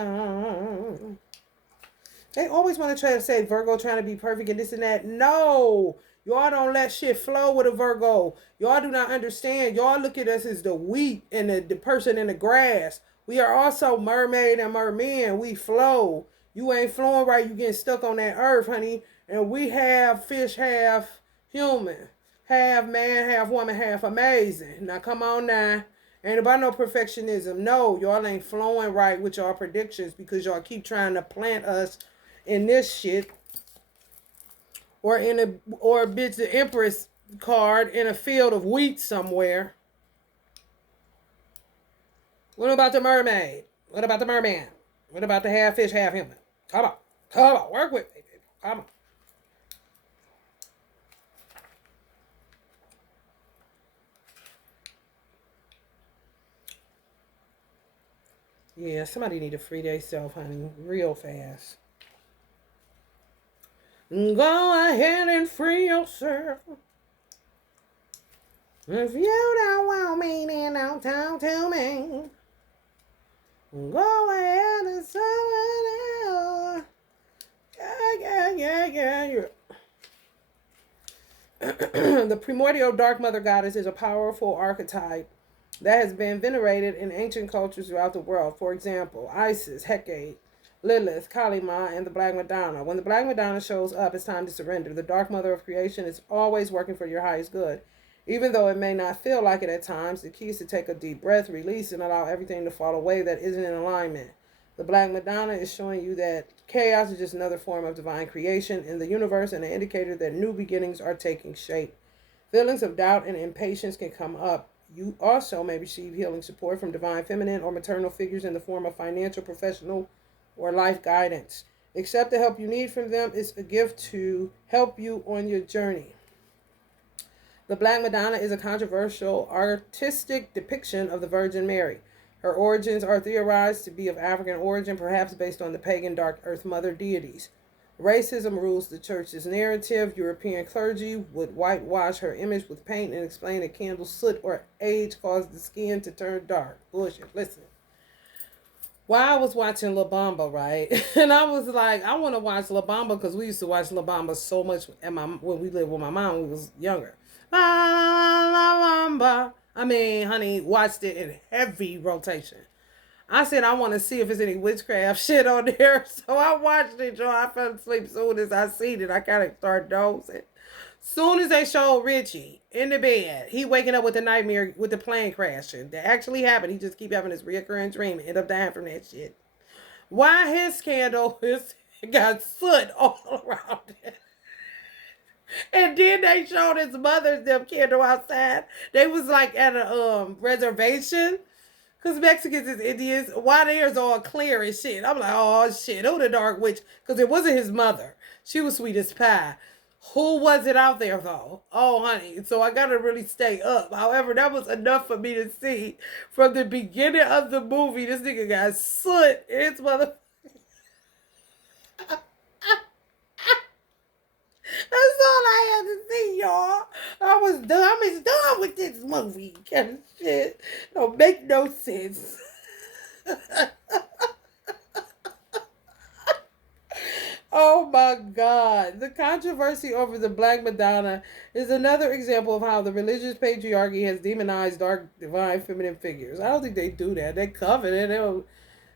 They always want to try to say Virgo trying to be perfect and this and that. No, y'all don't let shit flow with a Virgo. Y'all do not understand. Y'all look at us as the wheat and the person in the grass. We are also mermaid and merman. We flow. You ain't flowing right. You getting stuck on that earth, honey. And we have fish, half human. Half man, half woman, half amazing. Now come on now. Ain't about no perfectionism. No, y'all ain't flowing right with y'all predictions because y'all keep trying to plant us in this shit or bitch the Empress card in a field of wheat somewhere. What about the mermaid? What about the merman? What about the half fish, half human? Come on. Come on. Work with me, people. Come on. Yeah, somebody need to free themselves, honey, real fast. Go ahead and free yourself. If you don't want me, then don't talk to me. Go ahead and someone else. Yeah. The primordial dark mother goddess is a powerful archetype that has been venerated in ancient cultures throughout the world. For example, Isis, Hecate, Lilith, Kali Ma, and the Black Madonna. When the Black Madonna shows up, it's time to surrender. The Dark Mother of Creation is always working for your highest good. Even though it may not feel like it at times, the key is to take a deep breath, release, and allow everything to fall away that isn't in alignment. The Black Madonna is showing you that chaos is just another form of divine creation in the universe and an indicator that new beginnings are taking shape. Feelings of doubt and impatience can come up. You also may receive healing support from divine feminine or maternal figures in the form of financial, professional, or life guidance. Accept the help you need from them. It's a gift to help you on your journey. The Black Madonna is a controversial artistic depiction of the Virgin Mary. Her origins are theorized to be of African origin, perhaps based on the pagan Dark Earth Mother deities. Racism rules the church's narrative. European clergy would whitewash her image with paint and explain that candle soot or age caused the skin to turn dark. Bullshit. Listen. While I was watching La Bamba, right? And I was like, I want to watch La Bamba because we used to watch La Bamba so much when we lived with my mom when we was younger. La Bamba. I mean, honey, watched it in heavy rotation. I said I want to see if there's any witchcraft shit on there. So I watched it, Joe. I fell asleep soon as I seen it. I kind of started dozing. Soon as they showed Richie in the bed, he waking up with a nightmare with the plane crashing. That actually happened. He just keep having this reoccurring dream and end up dying from that shit. Why his candle got soot all around it. And then they showed his mother's them candle outside. They was like at a reservation. Because Mexicans is Indians. Why theirs all clear and shit. I'm like, oh shit, who the dark witch? Because it wasn't his mother. She was sweet as pie. Who was it out there though? Oh honey. So I gotta really stay up. However, that was enough for me to see from the beginning of the movie. This nigga got soot in his mother. all I had to see, y'all. I was done. I'm done with this movie. Kind of shit. Don't make no sense. Oh my God. The controversy over the Black Madonna is another example of how the religious patriarchy has demonized dark, divine, feminine figures. I don't think they do that. They covet it.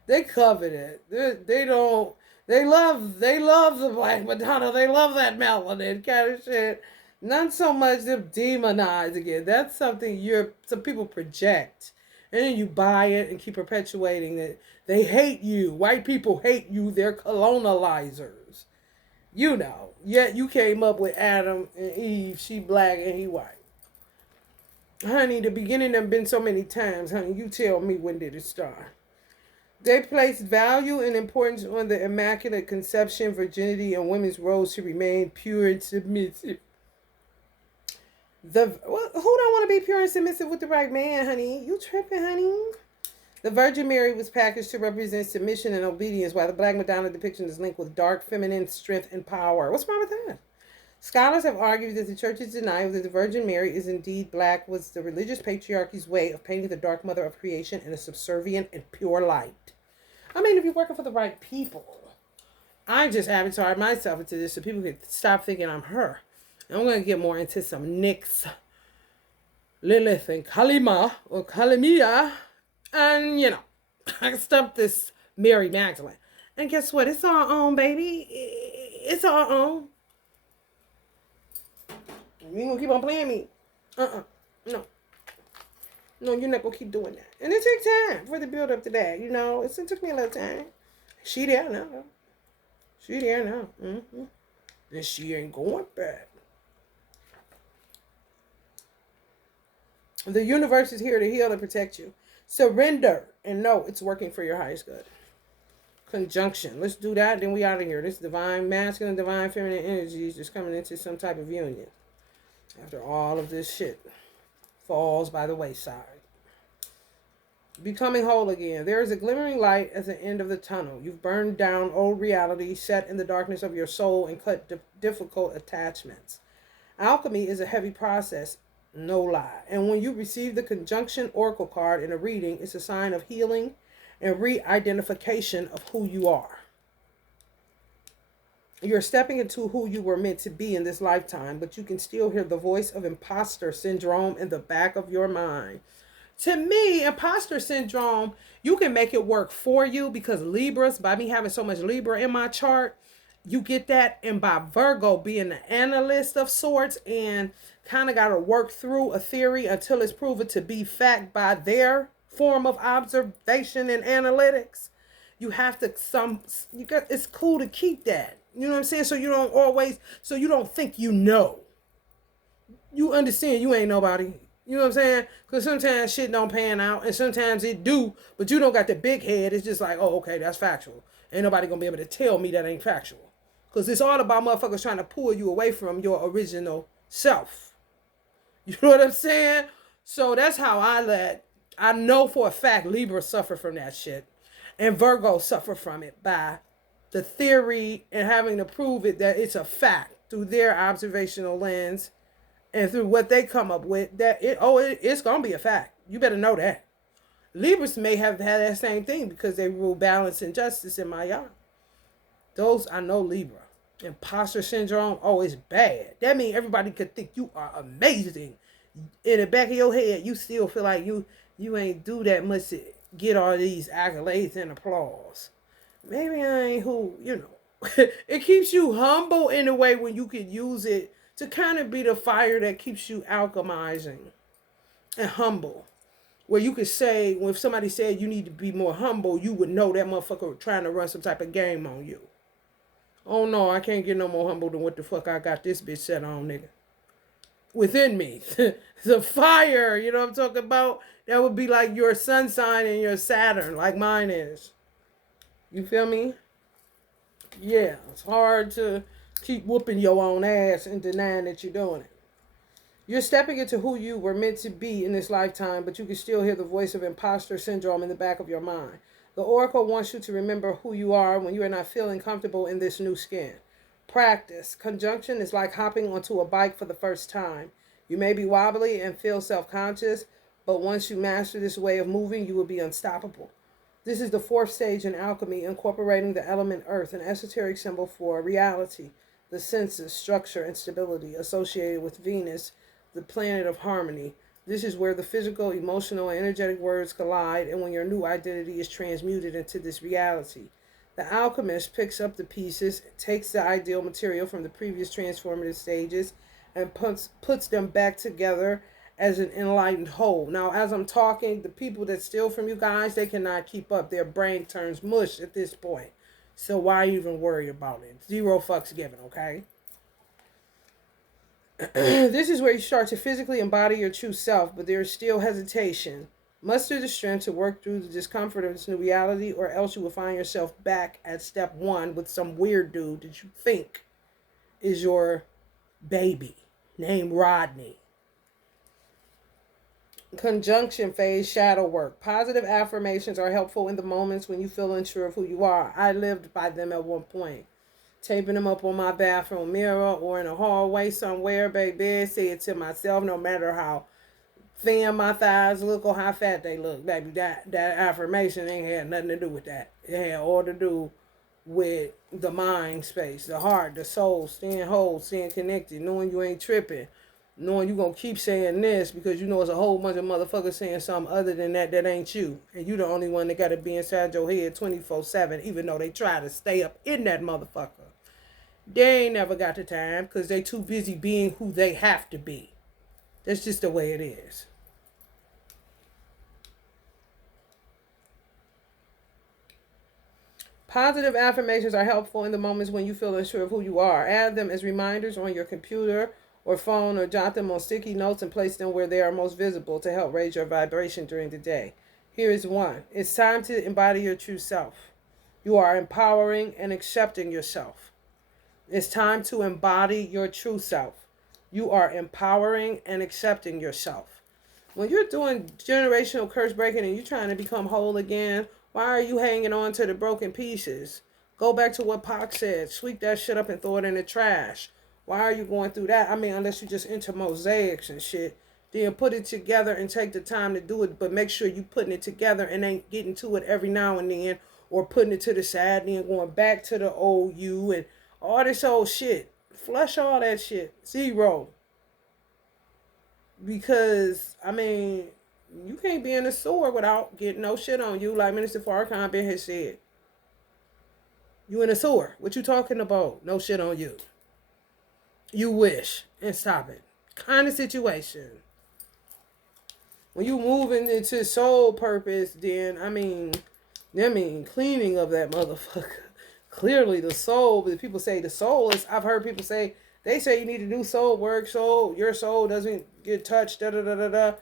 They covet it. They don't. They love the Black Madonna. They love that melanin kind of shit. Not so much them demonizing it. That's something some people project, and then you buy it and keep perpetuating it. They hate you. White people hate you. They're colonizers. You know. Yet you came up with Adam and Eve. She black and he white. Honey, the beginning have been so many times. Honey, you tell me, when did it start? They placed value and importance on the immaculate conception, virginity, and women's roles to remain pure and submissive. Who don't want to be pure and submissive with the right man, honey? You tripping, honey? The Virgin Mary was packaged to represent submission and obedience, while the Black Madonna depiction is linked with dark feminine strength and power. What's wrong with that? Scholars have argued that the church's denial that the Virgin Mary is indeed black was the religious patriarchy's way of painting the dark mother of creation in a subservient and pure light. I mean, if you're working for the right people, I just avatar myself into this so people can stop thinking I'm her. And I'm going to get more into some Nyx, Lilith, and Kalima, or Kalimia, and, you know, I can stop this Mary Magdalene. And guess what? It's our own, baby. It's our own. You ain't gonna keep on playing me. No. No, you're not gonna keep doing that. And it takes time for the build up to that, you know. It took me a little time. She there now. She there now. Mm-hmm. And she ain't going back. The universe is here to heal and protect you. Surrender and know it's working for your highest good. Conjunction. Let's do that. Then we out of here. This divine masculine, divine feminine energy is just coming into some type of union. After all of this shit falls by the wayside. Becoming whole again. There is a glimmering light at the end of the tunnel. You've burned down old reality, set in the darkness of your soul, and cut difficult attachments. Alchemy is a heavy process, no lie. And when you receive the conjunction oracle card in a reading, it's a sign of healing and re-identification of who you are. You're stepping into who you were meant to be in this lifetime, but you can still hear the voice of imposter syndrome in the back of your mind. To me, imposter syndrome, you can make it work for you because Libras, by me having so much Libra in my chart, you get that. And by Virgo being the analyst of sorts and kind of got to work through a theory until it's proven to be fact by their form of observation and analytics. You have to it's cool to keep that. You know what I'm saying? So you don't think you know. You understand you ain't nobody. You know what I'm saying? Because sometimes shit don't pan out and sometimes it do, but you don't got the big head. It's just like, oh, okay, that's factual. Ain't nobody going to be able to tell me that ain't factual. Because it's all about motherfuckers trying to pull you away from your original self. You know what I'm saying? So that's how I know for a fact Libra suffer from that shit. And Virgo suffer from it by the theory and having to prove it that it's a fact through their observational lens and through what they come up with that it's going to be a fact. You better know that. Libras may have had that same thing because they rule balance and justice in my yard. Those, I know Libra. Imposter syndrome, it's bad. That means everybody could think you are amazing. In the back of your head, you still feel like you ain't do that much to get all these accolades and applause. Maybe I ain't who, It keeps you humble in a way when you can use it to kind of be the fire that keeps you alchemizing and humble. Where you could say, when if somebody said you need to be more humble, you would know that motherfucker was trying to run some type of game on you. Oh no, I can't get no more humble than what the fuck I got this bitch set on, nigga. Within me. The fire, you know what I'm talking about? That would be like your sun sign and your Saturn, like mine is. You feel me? Yeah, it's hard to keep whooping your own ass and denying that you're doing it. You're stepping into who you were meant to be in this lifetime, but you can still hear the voice of imposter syndrome in the back of your mind. The oracle wants you to remember who you are when you are not feeling comfortable in this new skin. Practice. Conjunction is like hopping onto a bike for the first time. You may be wobbly and feel self-conscious, but once you master this way of moving, you will be unstoppable. This is the fourth stage in alchemy, incorporating the element earth, an esoteric symbol for reality, the senses, structure, and stability associated with Venus, the planet of harmony. This is where the physical, emotional, and energetic worlds collide, and when your new identity is transmuted into this reality. The alchemist picks up the pieces, takes the ideal material from the previous transformative stages, and puts them back together as an enlightened whole. Now, as I'm talking, the people that steal from you guys, they cannot keep up. Their brain turns mush at this point. So why even worry about it? Zero fucks given, okay? This is where you start to physically embody your true self, but there is still hesitation. Muster the strength to work through the discomfort of this new reality, or else you will find yourself back at step one with some weird dude that you think is your baby named Rodney. Conjunction phase, shadow work. Positive affirmations are helpful in the moments when you feel unsure of who you are. I lived by them at one point. Taping them up on my bathroom mirror or in a hallway somewhere, baby. Say it to myself, no matter how thin my thighs look or how fat they look, baby. That affirmation ain't had nothing to do with that. It had all to do with the mind space, the heart, the soul, staying whole, staying connected, knowing you ain't tripping, knowing you gonna keep saying this because you know it's a whole bunch of motherfuckers saying something other than that ain't you. And you the only one that gotta be inside your head 24/7, even though they try to stay up in that motherfucker. They ain't never got the time because they too busy being who they have to be. That's just the way it is. Positive affirmations are helpful in the moments when you feel unsure of who you are. Add them as reminders on your computer or phone, or jot them on sticky notes and place them where they are most visible to help raise your vibration during the day. Here is one. It's time to embody your true self. You are empowering and accepting yourself. It's time to embody your true self. You are empowering and accepting yourself. When you're doing generational curse breaking and you're trying to become whole again, why are you hanging on to the broken pieces? Go back to what Pac said. Sweep that shit up and throw it in the trash. Why are you going through that? I mean, unless you just into mosaics and shit. Then put it together and take the time to do it. But make sure you putting it together and ain't getting to it every now and then. Or putting it to the side and then going back to the old you and all this old shit. Flush all that shit. Zero. Because, I mean, you can't be in the sewer without getting no shit on you, like Minister Farrakhan Ben has said. You in the sewer. What you talking about? No shit on you. You wish. And stop it. Kind of situation. When you moving into soul purpose, then, I mean cleaning of that motherfucker. Clearly the soul, but people say the soul is, I've heard people say, they say you need to do soul work so your soul doesn't get touched, da da da da da.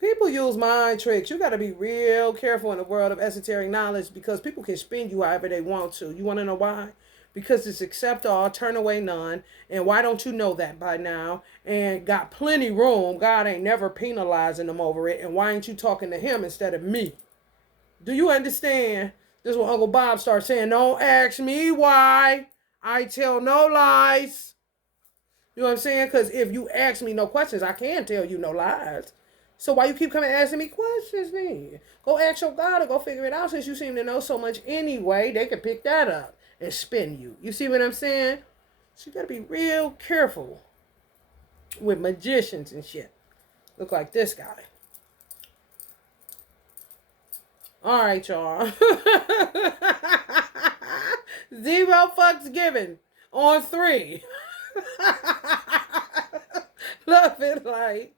People use mind tricks. You got to be real careful in the world of esoteric knowledge because people can spin you however they want to. You want to know why? Because it's accept all, turn away none. And why don't you know that by now? And got plenty room. God ain't never penalizing them over it. And why ain't you talking to him instead of me? Do you understand? This is when Uncle Bob starts saying, don't ask me why. I tell no lies. You know what I'm saying? Because if you ask me no questions, I can tell you no lies. So why you keep coming asking me questions then? Go ask your God or go figure it out since you seem to know so much anyway. They can pick that up and spin you. You see what I'm saying? So you got to be real careful with magicians and shit. Look like this guy. All right, y'all. 0 fucks given on 3. Love it, like.